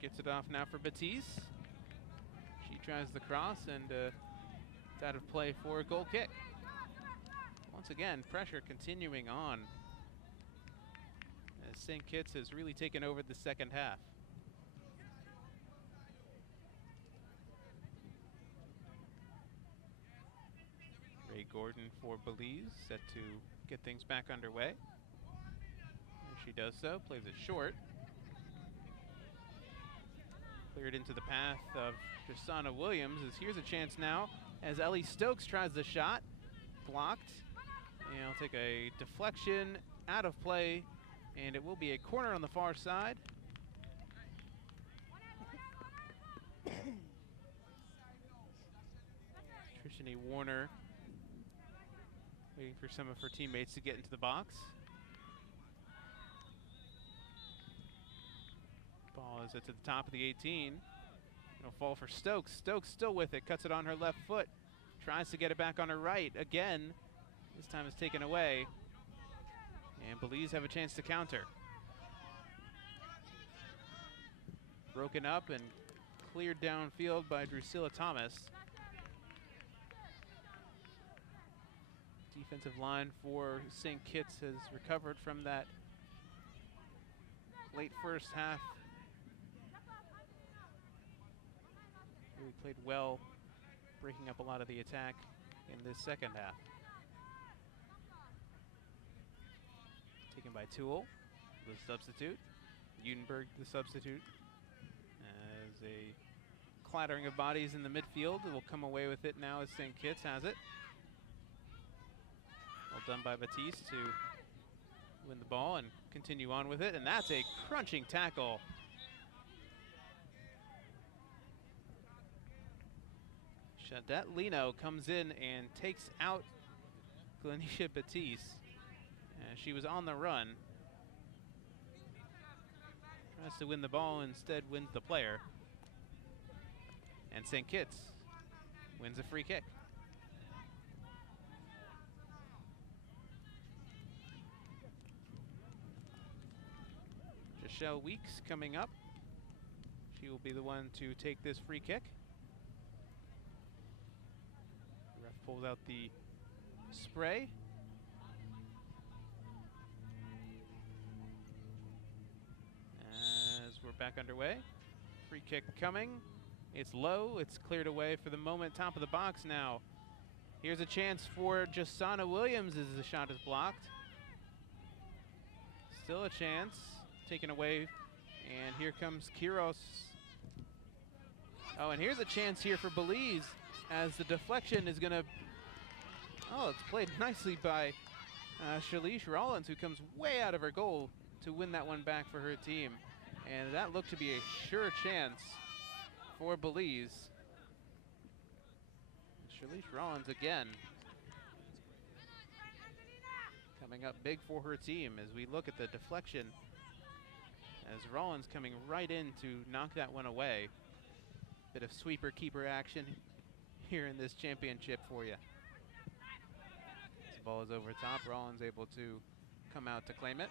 Gets it off now for Batiste. She tries the cross and it's out of play for a goal kick. Once again, pressure continuing on as St. Kitts has really taken over the second half. Ray Gordon for Belize, set to get things back underway. And she does so, plays it short. Cleared into the path of Jasana Williams. As here's a chance now as Ellie Stokes tries the shot. Blocked. And he'll take a deflection out of play, and it will be a corner on the far side. Trishani Warner waiting for some of her teammates to get into the box. Ball is at the top of the 18. It'll fall for Stokes. Stokes still with it, cuts it on her left foot. Tries to get it back on her right again. This time it's taken away. And Belize have a chance to counter. Broken up and cleared downfield by Drusilla Thomas. Defensive line for St. Kitts has recovered from that late first half. Really played well, breaking up a lot of the attack in this second half. Taken by Toole, the substitute. Udenberg, the substitute. As a clattering of bodies in the midfield, it will come away with it now as St. Kitts has it. Well done by Batiste to win the ball and continue on with it, and that's a crunching tackle. Shadette Lino comes in and takes out Glenisha Batiste. She was on the run. Tries to win the ball, instead wins the player. And St. Kitts wins a free kick. Michelle Weeks coming up. She will be the one to take this free kick. The ref pulls out the spray. As we're back underway. Free kick coming. It's low. It's cleared away for the moment. Top of the box now. Here's a chance for Jasana Williams as the shot is blocked. Still a chance. Taken away, and here comes Kiros. Oh, and here's a chance here for Belize as the deflection is gonna, oh, it's played nicely by Shalish Rollins, who comes way out of her goal to win that one back for her team. And that looked to be a sure chance for Belize. Shalish Rollins again. Coming up big for her team as we look at the deflection. As Rollins coming right in to knock that one away. Bit of sweeper keeper action here in this championship for you. This ball is over top. Rollins able to come out to claim it.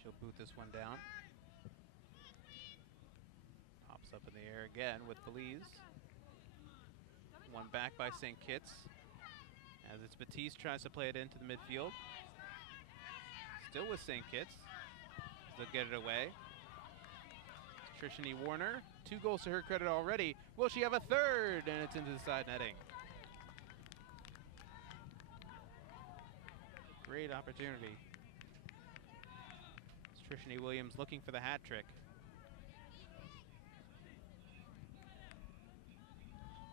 She'll boot this one down. Pops up in the air again with Belize. One back by St. Kitts. As it's Batiste tries to play it into the midfield. Still with St. Kitts. They'll get it away. Trishani Warner, 2 goals to her credit already. Will she have a third? And it's into the side netting. Great opportunity. It's Trishani Williams looking for the hat trick.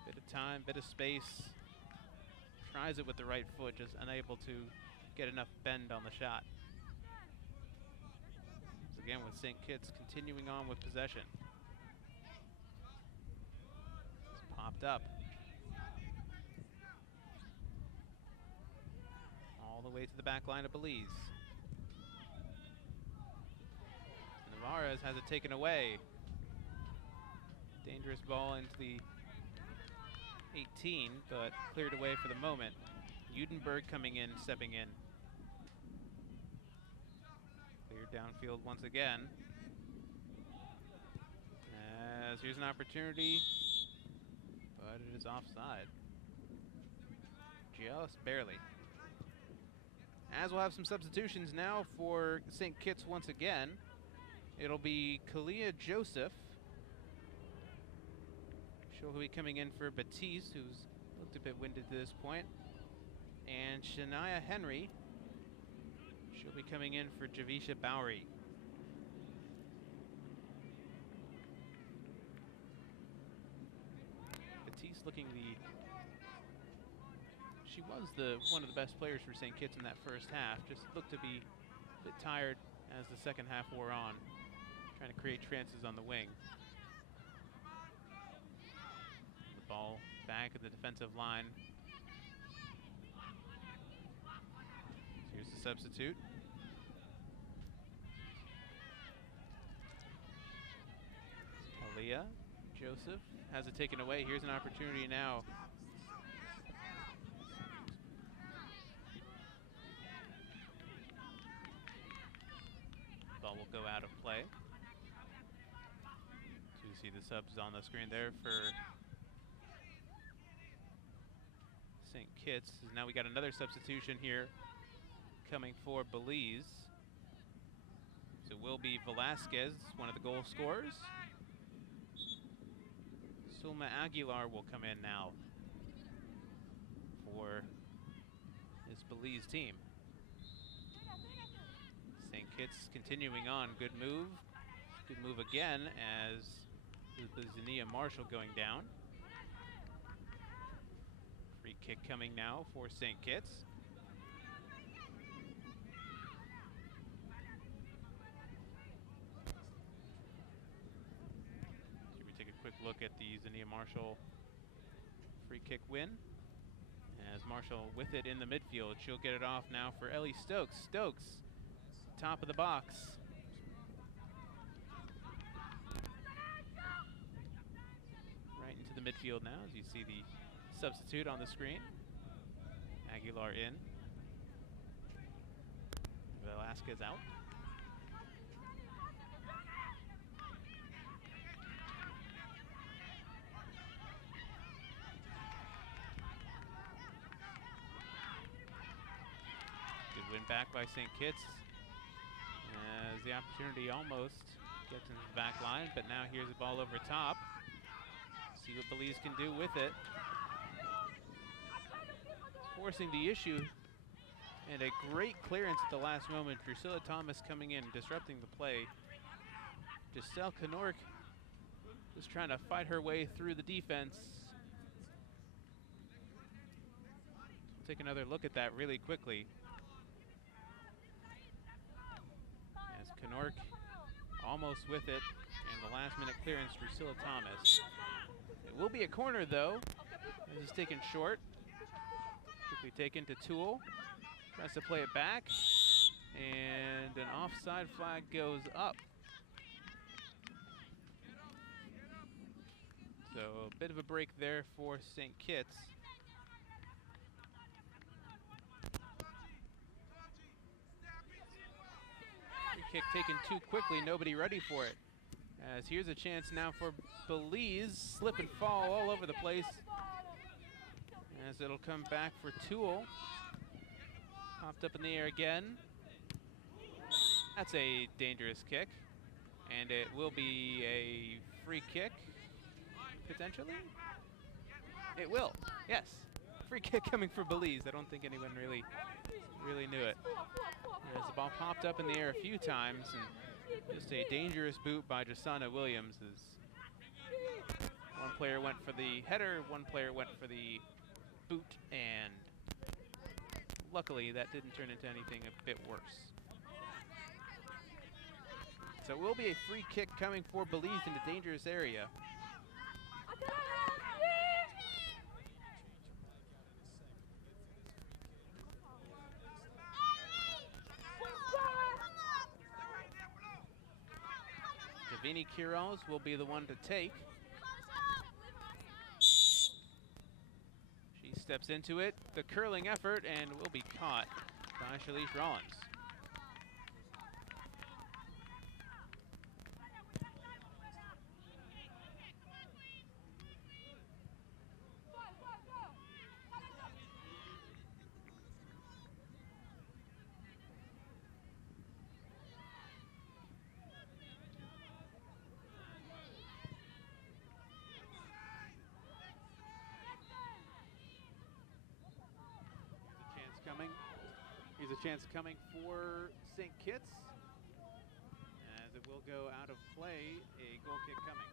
Bit of time, bit of space. Tries it with the right foot, just unable to get enough bend on the shot. Again with St. Kitts continuing on with possession. It's popped up. All the way to the back line of Belize. Navarez has it taken away. Dangerous ball into the 18, but cleared away for the moment. Udenberg coming in, stepping in. downfield once again. As here's an opportunity, but it is offside. Just barely. As we'll have some substitutions now for St. Kitts once again. It'll be Kalia Joseph. She'll be coming in for Batiste, who's looked a bit winded to this point. And Shania Henry. She'll be coming in for Javisha Bowery. Batiste looking she was one of the best players for St. Kitts in that first half. Just looked to be a bit tired as the second half wore on, trying to create chances on the wing. The ball back at the defensive line. Here's the substitute. Kalia Joseph has it taken away. Here's an opportunity now. Ball will go out of play. So you see the subs on the screen there for St. Kitts. Now we got another substitution here coming for Belize. So it will be Velasquez, one of the goal scorers. Sulma Aguilar will come in now for his Belize team. St. Kitts continuing on. Good move. Good move again as Zania Marshall going down. Free kick coming now for St. Kitts. Should we take a quick look at the Zania Marshall free kick win? As Marshall with it in the midfield. She'll get it off now for Ellie Stokes. Stokes, top of the box. Right into the midfield now as you see the substitute on the screen. Aguilar in. Velasquez out. Good win back by St. Kitts. As the opportunity almost gets into the back line, but now here's the ball over top. See what Belize can do with it. Forcing the issue, and a great clearance at the last moment. Drusilla Thomas coming in, disrupting the play. Giselle Knork just trying to fight her way through the defense. Take another look at that really quickly. As Knork almost with it, and the last minute clearance, Drusilla Thomas. It will be a corner though, as it's taken short. Quickly taken to Toole, tries to play it back, and an offside flag goes up. So a bit of a break there for St. Kitts. Free kick taken too quickly, nobody ready for it. As here's a chance now for Belize, slip and fall all over the place. As it'll come back for Toole. Popped up in the air again. That's a dangerous kick. And it will be a free kick, potentially? It will, yes. Free kick coming for Belize. I don't think anyone really knew it. As the ball popped up in the air a few times, and just a dangerous boot by Jasana Williams. As one player went for the header, one player went for the boot, and luckily that didn't turn into anything a bit worse. So it will be a free kick coming for Belize in the dangerous area. Davini Quiroz will be the one to take. Steps into it, the curling effort, and will be caught by Shalice Rollins. chance coming for St. Kitts, as it will go out of play, a goal kick coming.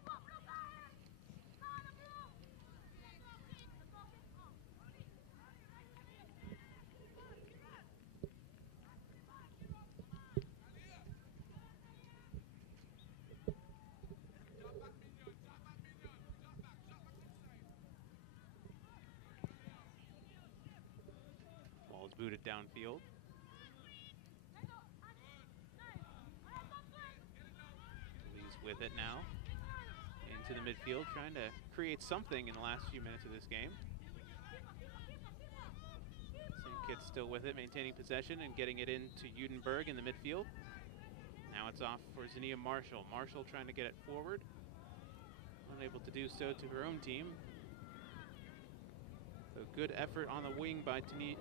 Ball is booted downfield. With it now into the midfield, trying to create something in the last few minutes of this game. St. Kitts still with it, maintaining possession and getting it into Udenberg in the midfield. Now it's off for Zania Marshall. Marshall trying to get it forward, unable to do so to her own team. A good effort on the wing by Trishani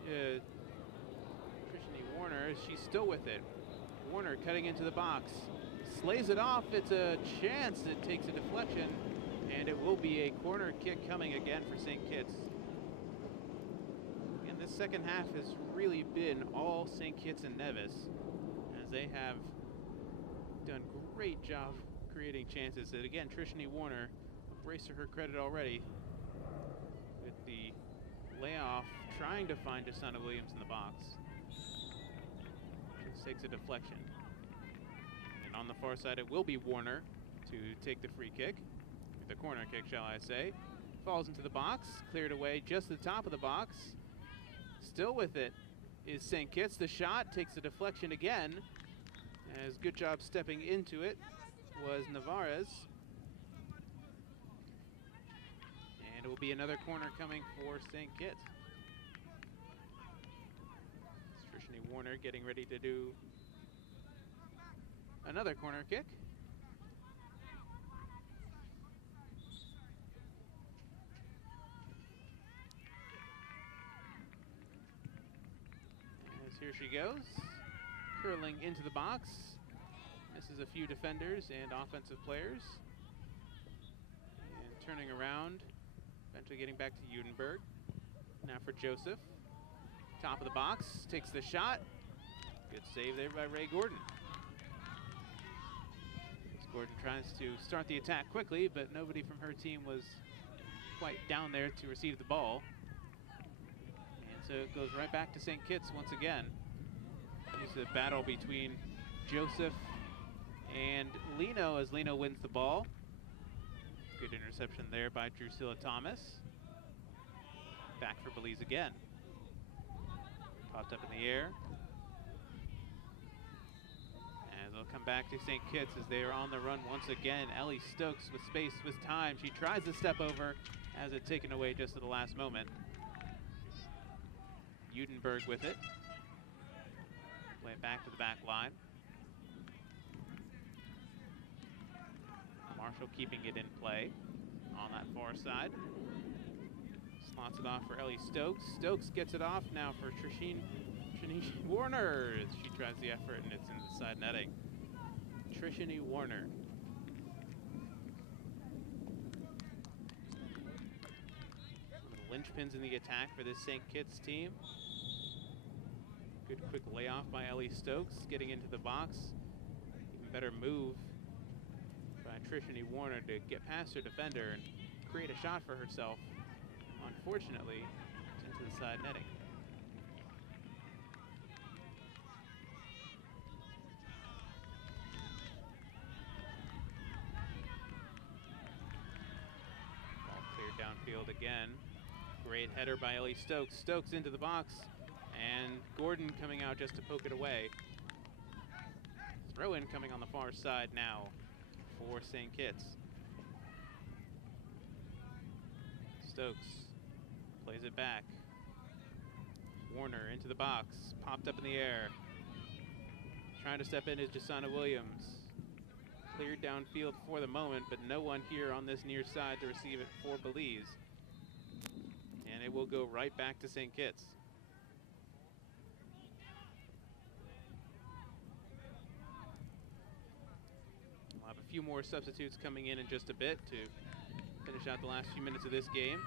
Warner. She's still with it. Warner cutting into the box. Slays it off. It's a chance. It takes a deflection, and it will be a corner kick coming again for St. Kitts. And this second half has really been all St. Kitts and Nevis, as they have done a great job creating chances. And again, Trishani Warner, a brace to her credit already, with the layoff, trying to find Jasana Williams in the box. Just takes a deflection. On the far side, it will be Warner to take the free kick, the corner kick, shall I say. Falls into the box, cleared away just at the top of the box. Still with it is St. Kitts. The shot takes a deflection again. As good job stepping into it was Navarez. And it will be another corner coming for St. Kitts. Trishani Warner getting ready to do another corner kick. As here she goes, curling into the box. Misses a few defenders and offensive players. And turning around, eventually getting back to Udenberg. Now for Joseph. Top of the box, takes the shot. Good save there by Ray Gordon. Gordon tries to start the attack quickly, but nobody from her team was quite down there to receive the ball. And so it goes right back to St. Kitts once again. It's a battle between Joseph and Lino as Lino wins the ball. Good interception there by Drusilla Thomas. Back for Belize again. Popped up in the air. They'll come back to St. Kitts as they are on the run once again. Ellie Stokes with space, with time. She tries to step over, as it's taken away just at the last moment. Udenberg with it. Play it back to the back line. Marshall keeping it in play on that far side. Slots it off for Ellie Stokes. Stokes gets it off now for Trishani Warner. She tries the effort and it's in the side netting. Trishani Warner. One of the linchpins in the attack for this St. Kitts team. Good quick layoff by Ellie Stokes, getting into the box. Even better move by Trishani Warner to get past her defender and create a shot for herself. Unfortunately, it's into the side netting. Downfield again. Great header by Ellie Stokes. Stokes into the box, and Gordon coming out just to poke it away. Throw in coming on the far side now for St. Kitts. Stokes plays it back. Warner into the box, popped up in the air. Trying to step in is Jasana Williams. Cleared downfield for the moment, but no one here on this near side to receive it for Belize. And it will go right back to St. Kitts. We'll have a few more substitutes coming in just a bit to finish out the last few minutes of this game.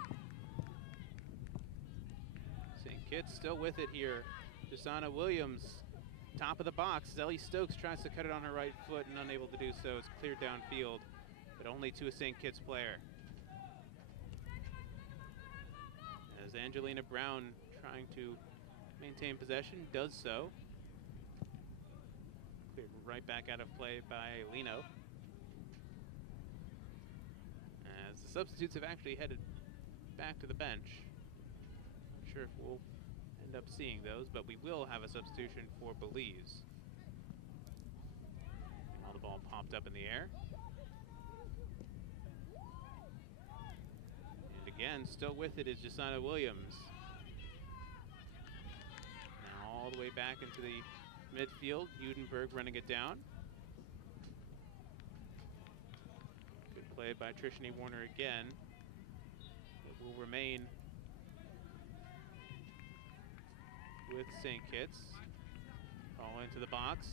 St. Kitts still with it here. Jasana Williams, top of the box. Ellie Stokes tries to cut it on her right foot and unable to do so. It's cleared downfield, but only to a St. Kitts player. As Angelina Brown, trying to maintain possession, does so. Cleared right back out of play by Lino. As the substitutes have actually headed back to the bench. Not sure if we'll end up seeing those, but we will have a substitution for Belize. Now the ball popped up in the air. And again, still with it is Jasana Williams. Now all the way back into the midfield, Udenberg running it down. Good play by Trishani Warner again. It will remain with St. Kitts. Ball into the box.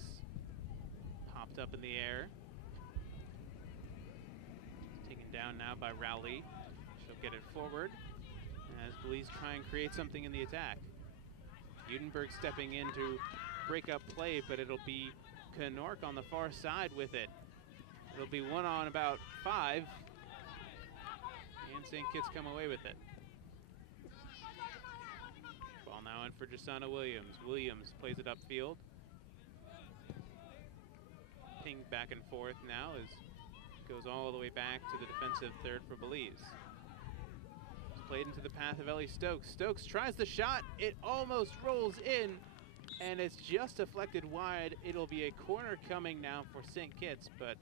Popped up in the air. Taken down now by Rowley. She'll get it forward as Belize try and create something in the attack. Udenberg stepping in to break up play, but it'll be Knork on the far side with it. It'll be one on about 5, and St. Kitts come away with it. Ball now in for Jasana Williams. Williams plays it upfield. Pinged back and forth now as goes all the way back to the defensive third for Belize. It's played into the path of Ellie Stokes. Stokes tries the shot. It almost rolls in, and it's just deflected wide. It'll be a corner coming now for St. Kitts, but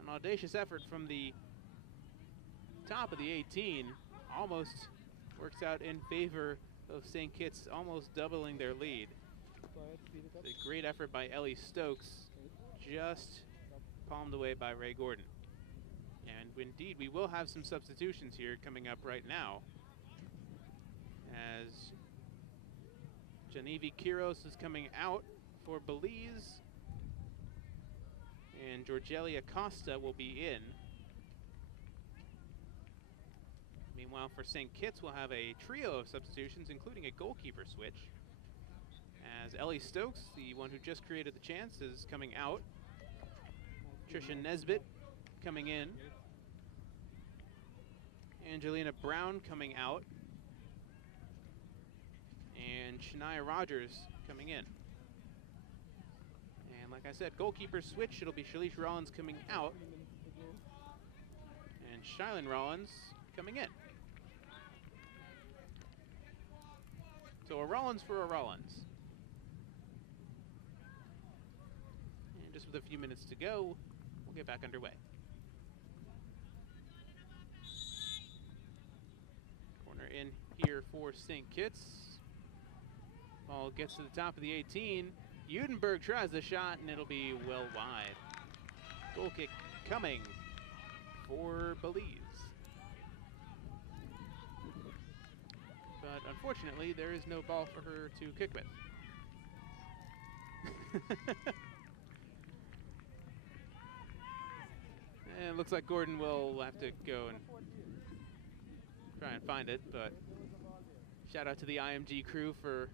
an audacious effort from the top of the 18 almost works out in favor of St. Kitts, almost doubling their lead. It's a great effort by Ellie Stokes, just palmed away by Ray Gordon. And indeed, we will have some substitutions here coming up right now, as Genevieve Quiros is coming out for Belize, and Georgelia Acosta will be in. Meanwhile, for St. Kitts, we'll have a trio of substitutions, including a goalkeeper switch, as Ellie Stokes, the one who just created the chance, is coming out. Trisha Nesbitt coming in. Angelina Brown coming out. And Shania Rogers coming in. And like I said, goalkeeper switch, it'll be Shalish Rollins coming out. And Shylin Rollins coming in. So a Rollins for a Rollins. And just with a few minutes to go, we'll get back underway. Corner in here for St. Kitts. Ball gets to the top of the 18. Udenberg tries the shot, and it'll be well wide. Goal kick coming for Belize. But unfortunately, there is no ball for her to kick with. And it looks like Gordon will have to go and try and find it, but shout out to the IMG crew for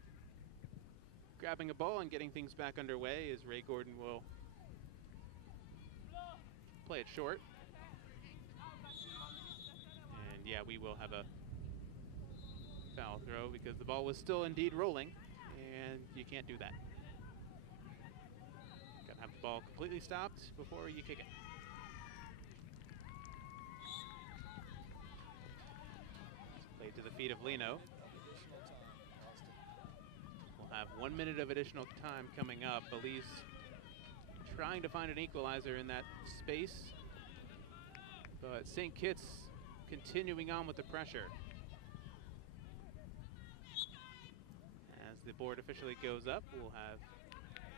grabbing a ball and getting things back underway, as Ray Gordon will play it short. And yeah, we will have a foul throw because the ball was still indeed rolling, and you can't do that. Gotta have the ball completely stopped before you kick it. Played to the feet of Lino. We'll have 1 minute of additional time coming up. Belize trying to find an equalizer in that space, but St. Kitts continuing on with the pressure. As the board officially goes up, we'll have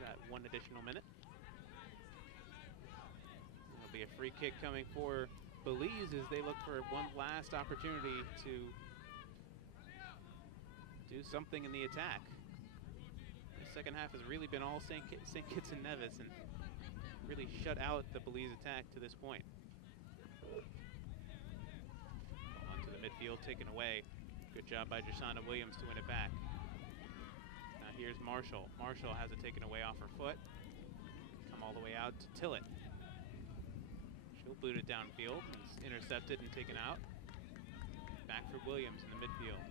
that 1 additional minute. There'll be a free kick coming for Belize as they look for one last opportunity to do something in the attack. The second half has really been all St. Kitts and Nevis, and really shut out the Belize attack to this point. Onto the midfield, taken away. Good job by Jasana Williams to win it back. Now Here's Marshall. Marshall has it taken away off her foot. Come all the way out to Tillett. She'll boot it downfield. It's intercepted and taken out. Back for Williams in the midfield.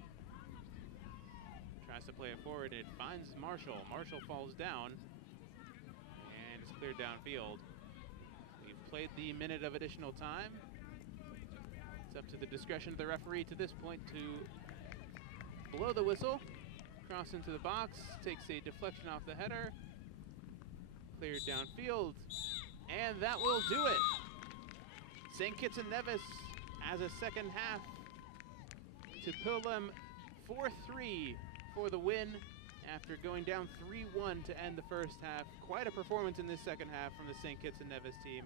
Tries to play it forward. It finds Marshall. Marshall falls down. And it's cleared downfield. We've played the minute of additional time. It's up to the discretion of the referee to this point to blow the whistle. Cross into the box. Takes a deflection off the header. Cleared downfield. And that will do it. St. Kitts and Nevis has a second half to pull them 4-3 for the win after going down 3-1 to end the first half. Quite a performance in this second half from the St. Kitts and Nevis team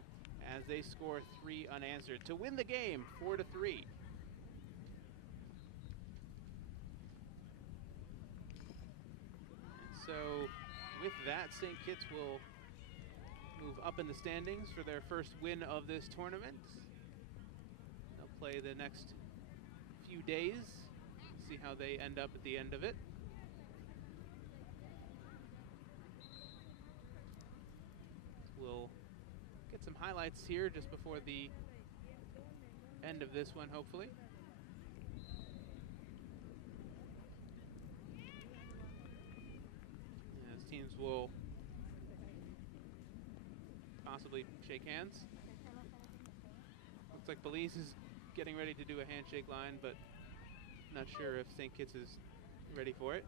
as they score 3 unanswered to win the game 4-3. So with that, St. Kitts will move up in the standings for their first win of this tournament. They'll play the next few days, see how they end up at the end of it. We'll get some highlights here just before the end of this one, hopefully. As teams will possibly shake hands. Looks like Belize is getting ready to do a handshake line, but not sure if St. Kitts is ready for it.